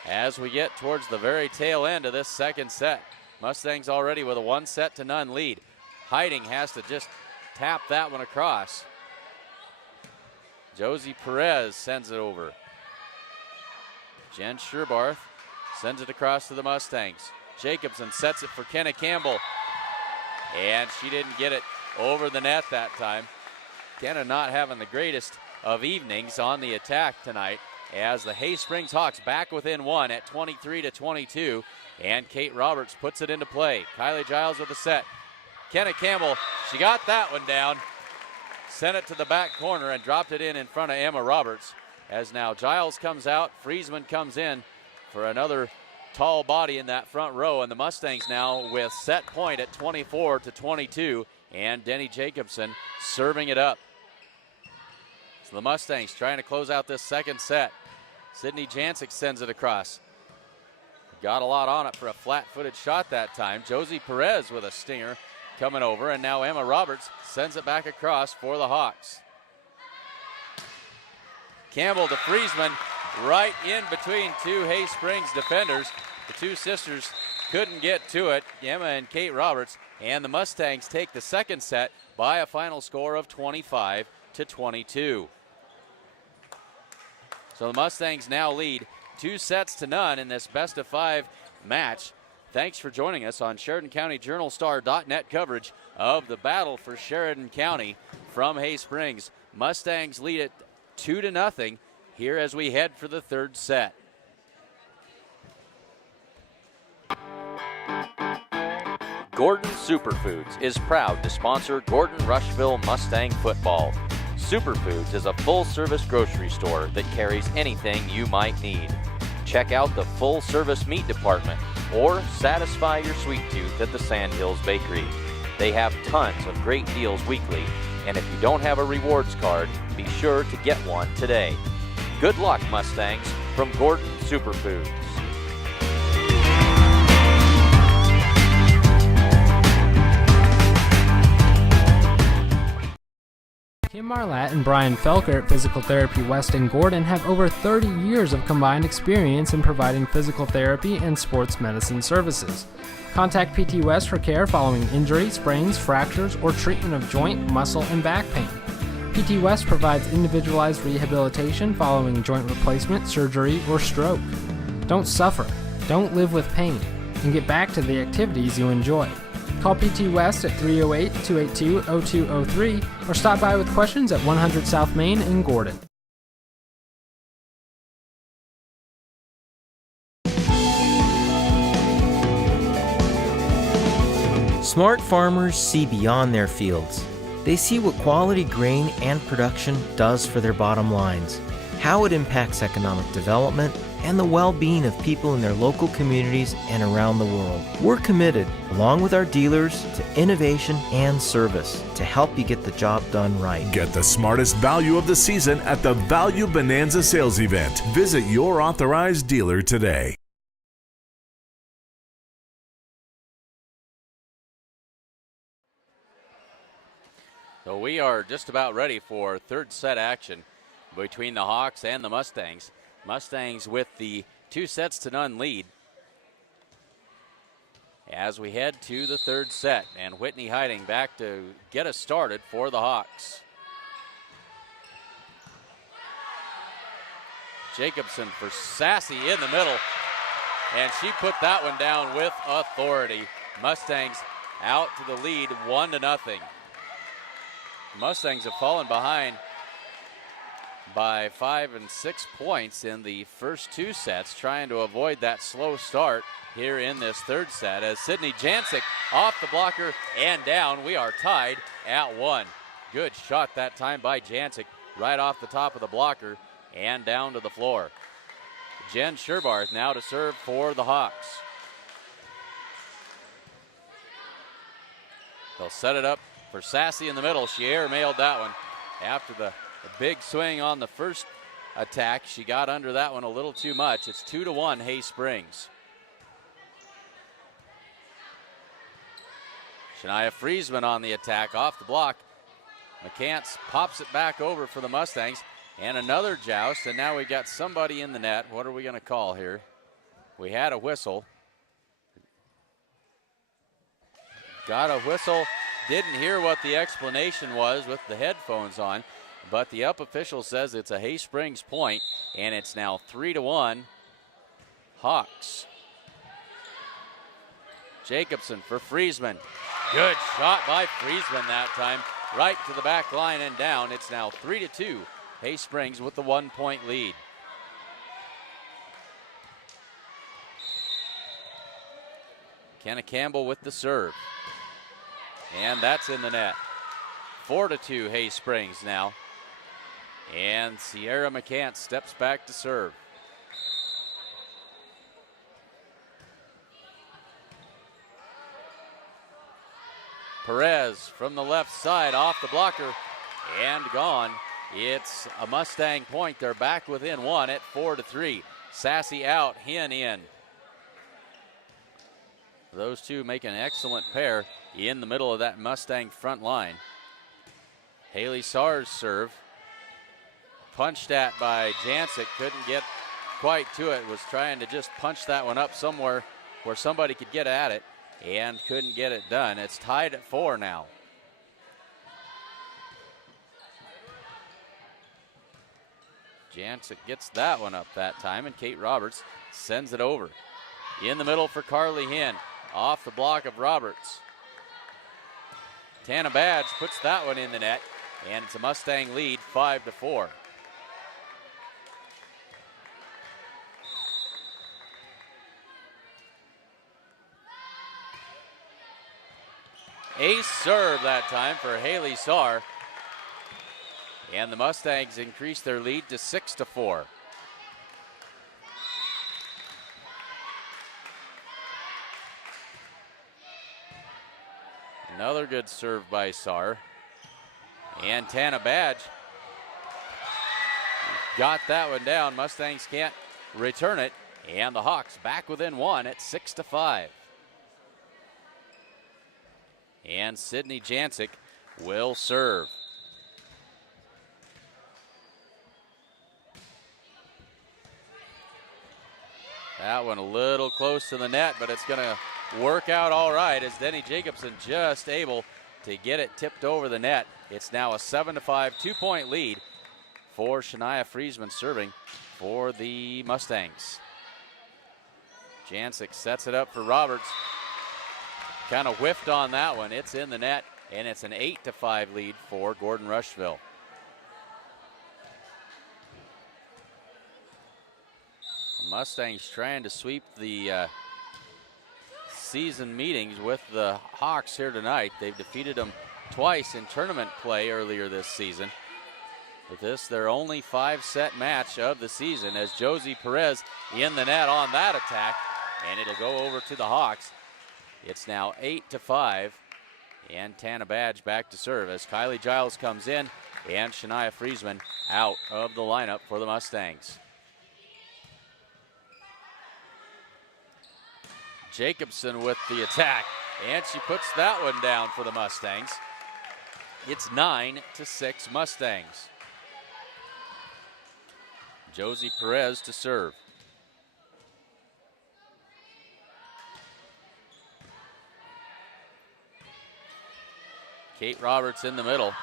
As we get towards the very tail end of this second set. Mustangs already with a 1-0 lead. Hiding has to just tap that one across. Josie Perez sends it over. Jen Sherbarth sends it across to the Mustangs. Jacobson sets it for Kenna Campbell. And she didn't get it over the net that time. Kenna not having the greatest of evenings on the attack tonight, as the Hay Springs Hawks back within one at 23-22. And Kate Roberts puts it into play. Kylie Giles with the set. Kenna Campbell, she got that one down. Sent it to the back corner and dropped it in front of Emma Roberts. As now Giles comes out, Friesman comes in for another tall body in that front row. And the Mustangs now with set point at 24-22. And Denny Jacobson serving it up. So the Mustangs trying to close out this second set. Sydney Jancic sends it across. Got a lot on it for a flat-footed shot that time. Josie Perez with a stinger coming over, and now Emma Roberts sends it back across for the Hawks. Campbell to Friesman, right in between two Hay Springs defenders. The two sisters couldn't get to it, Emma and Kate Roberts, and the Mustangs take the second set by a final score of 25-22. So the Mustangs now lead 2-0 in this best-of-5 match. Thanks for joining us on Sheridan County JournalStar.net coverage of the battle for Sheridan County from Hay Springs. Mustangs lead it 2-0 here as we head for the third set. Gordon Superfoods is proud to sponsor Gordon-Rushville Mustang football. Superfoods is a full-service grocery store that carries anything you might need. Check out the full-service meat department or satisfy your sweet tooth at the Sandhills Bakery. They have tons of great deals weekly, and if you don't have a rewards card, be sure to get one today. Good luck, Mustangs, from Gordon Superfoods. Kim Marlatt and Brian Felker at Physical Therapy West in Gordon have over 30 years of combined experience in providing physical therapy and sports medicine services. Contact PT West for care following injury, sprains, fractures, or treatment of joint, muscle, and back pain. PT West provides individualized rehabilitation following joint replacement, surgery, or stroke. Don't suffer, don't live with pain, and get back to the activities you enjoy. Call PT West at 308-282-0203 or stop by with questions at 100 South Main in Gordon. Smart farmers see beyond their fields. They see what quality grain and production does for their bottom lines, how it impacts economic development, and the well-being of people in their local communities and around the world. We're committed, along with our dealers, to innovation and service to help you get the job done right. Get the smartest value of the season at the Value Bonanza sales event. Visit your authorized dealer today. So we are just about ready for third set action between the Hawks and the Mustangs. Mustangs with the 2-0 lead as we head to the third set. And Whitney Hiding back to get us started for the Hawks. Jacobson for Sassy in the middle, and she put that one down with authority. Mustangs out to the lead 1-0. Mustangs have fallen behind by 5 and 6 points in the first 2 sets, trying to avoid that slow start here in this third set as Sydney Jancic off the blocker and down. We are tied at 1. Good shot that time by Jancic, right off the top of the blocker and down to the floor. Jen Sherbarth now to serve for the Hawks. They'll set it up for Sassy in the middle. She air-mailed that one after the big swing on the first attack. She got under that one a little too much. It's 2-1 Hay Springs. Shania Friesman on the attack off the block. McCants pops it back over for the Mustangs. And another joust, and now we've got somebody in the net. What are we going to call here? We had a whistle. Got a whistle. Didn't hear what the explanation was with the headphones on, but the up official says it's a Hay Springs point, and it's now 3-1 Hawks. Jacobson for Friesman. Good shot by Friesman that time, right to the back line and down. It's now 3-2. Hay Springs with the 1-point lead. Kenna Campbell with the serve. And that's in the net. 4-2 Hay Springs now. And Sierra McCants steps back to serve. Perez from the left side off the blocker and gone. It's a Mustang point. They're back within 1 at 4-3. Sassy out, Hen in. Those two make an excellent pair in the middle of that Mustang front line. Haley Saar's serve. Punched at by Jancic. Couldn't get quite to it. Was trying to just punch that one up somewhere where somebody could get at it and couldn't get it done. It's tied at 4 now. Jancic gets that one up that time, and Kate Roberts sends it over. In the middle for Carly Hen, off the block of Roberts. Tana Badge puts that one in the net, and it's a Mustang lead, 5-4. Ace serve that time for Haley Saar. And the Mustangs increase their lead to 6-4. Another good serve by Saar. And Tana Badge got that one down. Mustangs can't return it. And the Hawks back within 1 at 6-5. And Sydney Jancic will serve. That one a little close to the net, but it's going to work out all right as Denny Jacobson just able to get it tipped over the net. It's now a 7-5 2-point lead for Shania Friesman serving for the Mustangs. Jancic sets it up for Roberts. Kind of whiffed on that one. It's in the net, and it's an 8-5 lead for Gordon-Rushville. Mustangs trying to sweep the season meetings with the Hawks here tonight. They've defeated them twice in tournament play earlier this season. With this, their only 5-set match of the season as Josie Perez in the net on that attack, and it'll go over to the Hawks. It's now 8-5, and Tana Badge back to serve as Kylie Giles comes in and Shania Friesman out of the lineup for the Mustangs. Jacobson with the attack, and she puts that one down for the Mustangs. It's 9-6 Mustangs. Josie Perez to serve. Kate Roberts in the middle,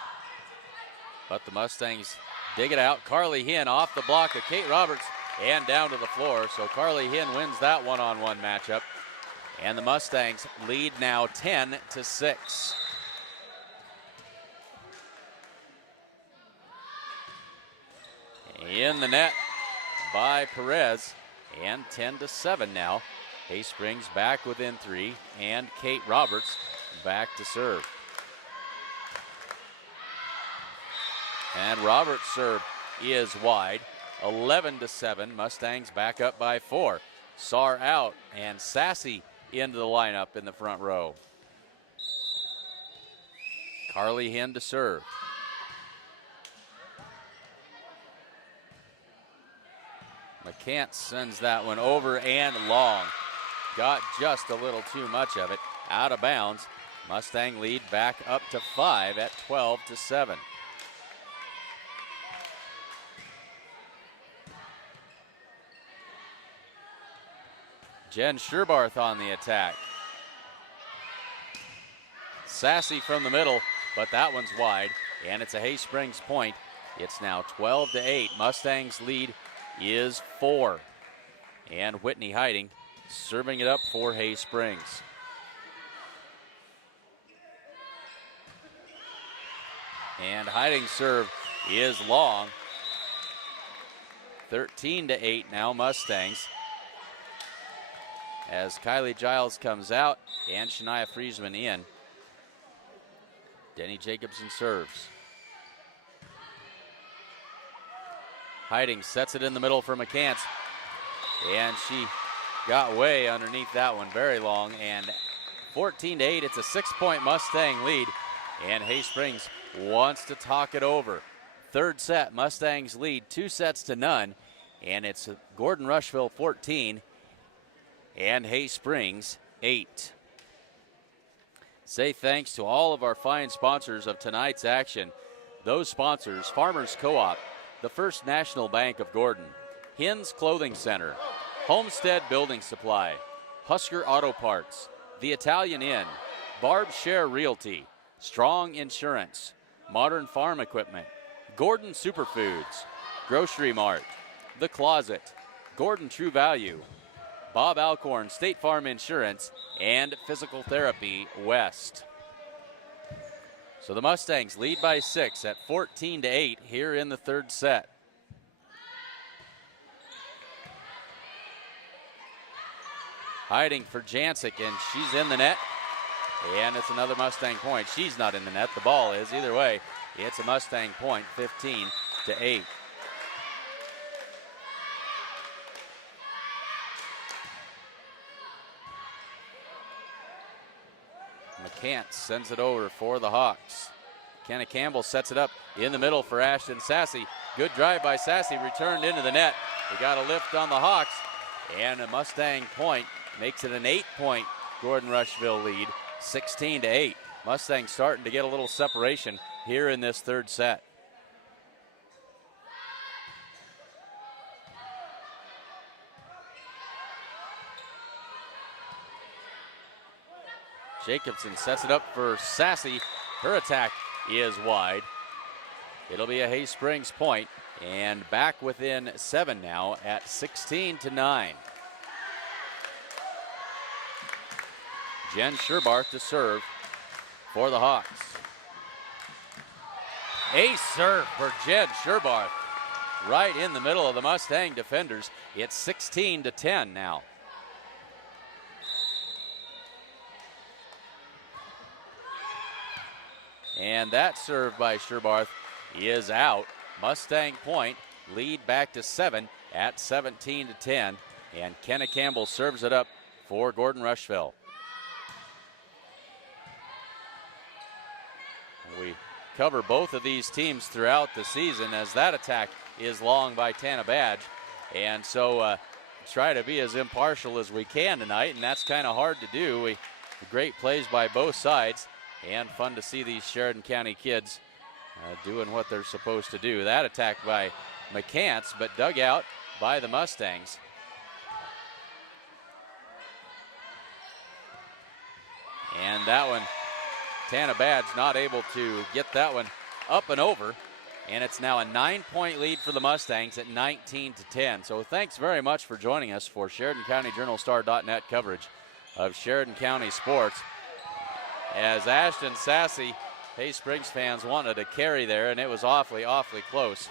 but the Mustangs dig it out. Carly Hinn off the block of Kate Roberts and down to the floor. So Carly Hinn wins that one-on-one matchup. And the Mustangs lead now 10-6. In the net by Perez, and 10-7 now. Hay Springs back within 3, and Kate Roberts back to serve. And Roberts' serve is wide. 11-7. Mustangs back up by 4. Sar out, and Sassy into the lineup in the front row. Carly Hinn to serve. McCants sends that one over and long. Got just a little too much of it. Out of bounds. Mustang lead back up to 5 at 12-7. Jen Sherbarth on the attack. Sassy from the middle, but that one's wide, and it's a Hay Springs point. It's now 12-8. Mustangs lead is 4. And Whitney Hiding serving it up for Hay Springs. And Hiding's serve is long. 13-8 now Mustangs. As Kylie Giles comes out and Shania Friesman in. Denny Jacobson serves. Hiding sets it in the middle for McCants. And she got way underneath that one, very long. And 14-8, it's a 6-point Mustang lead. And Hay Springs wants to talk it over. Third set, Mustangs lead 2-0. And it's Gordon-Rushville 14. And Hay Springs 8. Say thanks to all of our fine sponsors of tonight's action. Those sponsors: Farmers Co-op, the First National Bank of Gordon, Hinn's Clothing Center, Homestead Building Supply, Husker Auto Parts, The Italian Inn, Barb Share Realty, Strong Insurance, Modern Farm Equipment, Gordon Superfoods, Grocery Mart, The Closet, Gordon True Value, Bob Alcorn State Farm Insurance, and Physical Therapy West. So the Mustangs lead by 6 at 14-8 here in the third set. Hiding for Jancic, and she's in the net. And it's another Mustang point. She's not in the net, the ball is. Either way, it's a Mustang point, 15-8. McCants sends it over for the Hawks. Kenna Campbell sets it up in the middle for Ashton Sassy. Good drive by Sassy, returned into the net. We got a lift on the Hawks, and a Mustang point makes it an 8-point Gordon-Rushville lead, 16-8. Mustangs starting to get a little separation here in this third set. Jacobson sets it up for Sassy. Her attack is wide. It'll be a Hay Springs point, and back within 7 now at 16-9. Jen Sherbarth to serve for the Hawks. Ace serve for Jen Sherbarth, right in the middle of the Mustang defenders. It's 16-10 now. And that serve by Sherbarth is out. Mustang point, lead back to 7 at 17-10. And Kenna Campbell serves it up for Gordon-Rushville. We cover both of these teams throughout the season, as that attack is long by Tana Badge. And so try to be as impartial as we can tonight, and that's kind of hard to do. Great plays by both sides. And fun to see these Sheridan County kids doing what they're supposed to do. That attack by McCants, but dug out by the Mustangs. And that one, Tana Badge not able to get that one up and over. And it's now a 9-point lead for the Mustangs at 19-10. So thanks very much for joining us for Sheridan County JournalStar.net coverage of Sheridan County sports. As Ashton Sassy, Hay Springs fans wanted to carry there, and it was awfully close.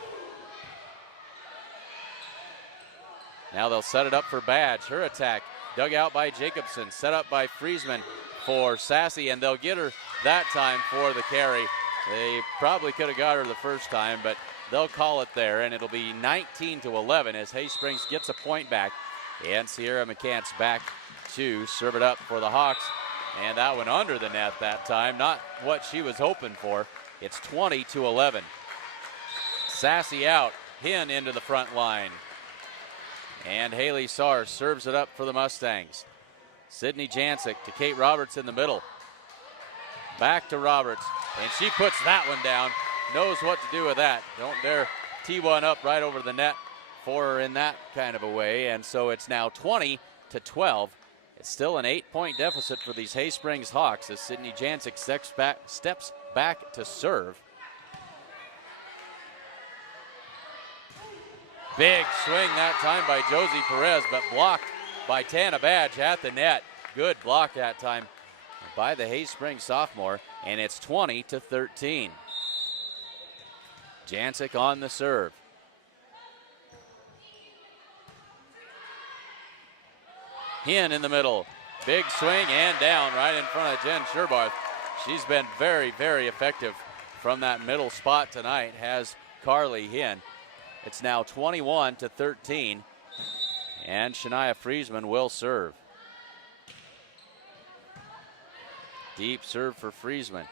Now they'll set it up for Badge. Her attack dug out by Jacobson, set up by Friesman for Sassy, and they'll get her that time for the carry. They probably could have got her the first time, but they'll call it there, and it'll be 19-11 as Hay Springs gets a point back. And Sierra McCants back to serve it up for the Hawks. And that one under the net that time, not what she was hoping for. It's 20-11. Sassy out, Hinn into the front line. And Haley Sars serves it up for the Mustangs. Sydney Jancic to Kate Roberts in the middle. Back to Roberts, and she puts that one down. Knows what to do with that. Don't dare tee one up right over the net for her in that kind of a way. And so it's now 20-12. It's still an 8-point deficit for these Hay Springs Hawks as Sydney Jancic steps back to serve. Big swing that time by Josie Perez, but blocked by Tana Badge at the net. Good block that time by the Hay Springs sophomore, and it's 20-13. Jancic on the serve. Hinn in the middle. Big swing and down right in front of Jen Sherbarth. She's been very, very effective from that middle spot tonight, has Carly Hinn. It's now 21-13, and Shania Friesman will serve. Deep serve for Friesman.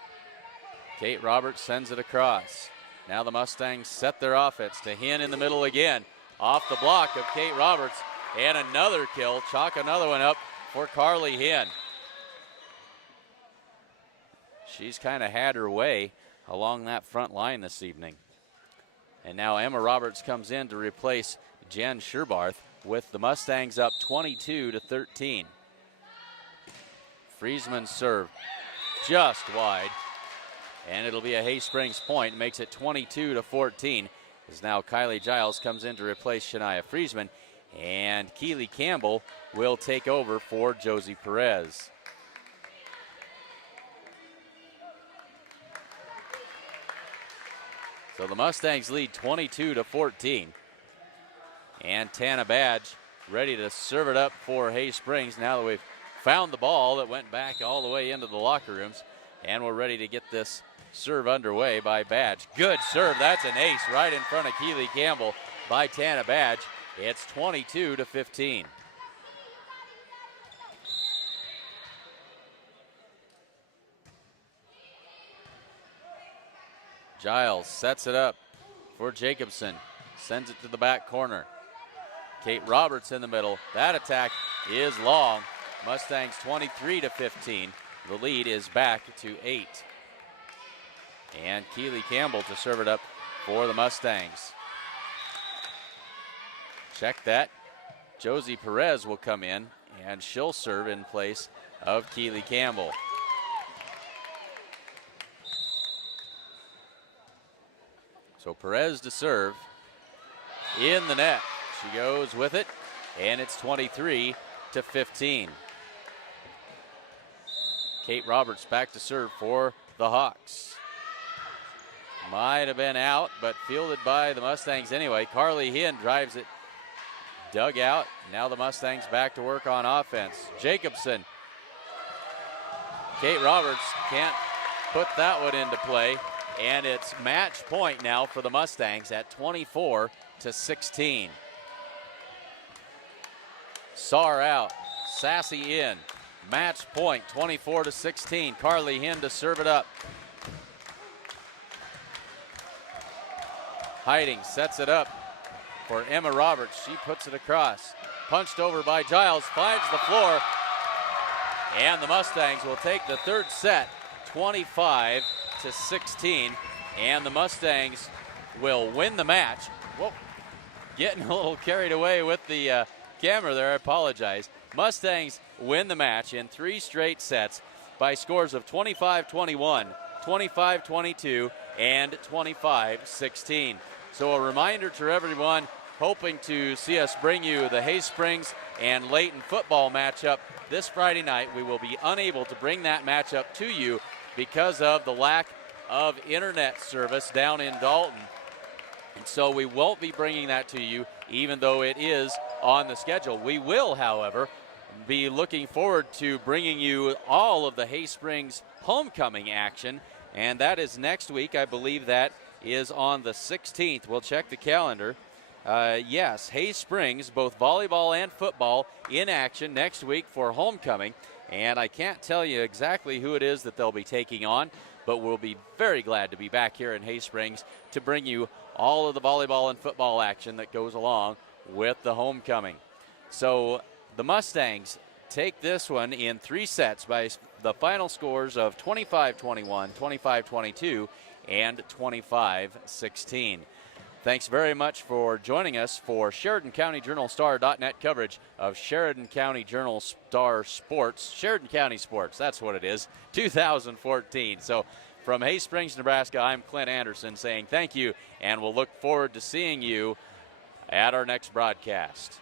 Kate Roberts sends it across. Now the Mustangs set their offense to Hinn in the middle again. Off the block of Kate Roberts, and another kill. Chalk another one up for Carly Hinn. She's kind of had her way along that front line this evening. And now Emma Roberts comes in to replace Jen Sherbarth with the Mustangs up 22-13. Friesman's serve just wide, and it'll be a Hay Springs point. Makes it 22-14 as now Kylie Giles comes in to replace Shania Friesman, and Keely Campbell will take over for Josie Perez. So the Mustangs lead 22-14. And Tana Badge ready to serve it up for Hay Springs now that we've found the ball that went back all the way into the locker rooms. And we're ready to get this serve underway by Badge. Good serve. That's an ace right in front of Keely Campbell by Tana Badge. It's 22-15. Giles sets it up for Jacobson. Sends it to the back corner. Kate Roberts in the middle. That attack is long. Mustangs 23-15. The lead is back to 8. And Keely Campbell to serve it up for the Mustangs. Check that. Josie Perez will come in, and she'll serve in place of Keely Campbell. So Perez to serve in the net. She goes with it, and it's 23-15. Kate Roberts back to serve for the Hawks. Might have been out, but fielded by the Mustangs anyway. Carly Hinn drives it. Dug out. Now the Mustangs back to work on offense. Jacobson. Kate Roberts can't put that one into play. And it's match point now for the Mustangs at 24-16. Sar out. Sassy in. Match point, 24-16. Carly Hinn to serve it up. Hiding sets it up for Emma Roberts. She puts it across. Punched over by Giles, finds the floor. And the Mustangs will take the third set 25-16, and the Mustangs will win the match. Whoa, getting a little carried away with the camera there, I apologize. Mustangs win the match in 3 straight sets by scores of 25-21, 25-22, and 25-16. So a reminder to everyone hoping to see us bring you the Hay Springs and Layton football matchup this Friday night. We will be unable to bring that matchup to you because of the lack of internet service down in Dalton. And so we won't be bringing that to you, even though it is on the schedule. We will, however, be looking forward to bringing you all of the Hay Springs homecoming action, and that is next week. I believe that is on the 16th. We'll check the calendar. Yes, Hay Springs, both volleyball and football in action next week for homecoming, and I can't tell you exactly who it is that they'll be taking on, but we'll be very glad to be back here in Hay Springs to bring you all of the volleyball and football action that goes along with the homecoming. So the Mustangs take this one in 3 sets by the final scores of 25-21, 25-22, and 25-16. Thanks very much for joining us for Sheridan County Journal Star.net coverage of Sheridan County Journal Star Sports, Sheridan County Sports, that's what it is, 2014. So from Hay Springs, Nebraska, I'm Clint Anderson saying thank you, and we'll look forward to seeing you at our next broadcast.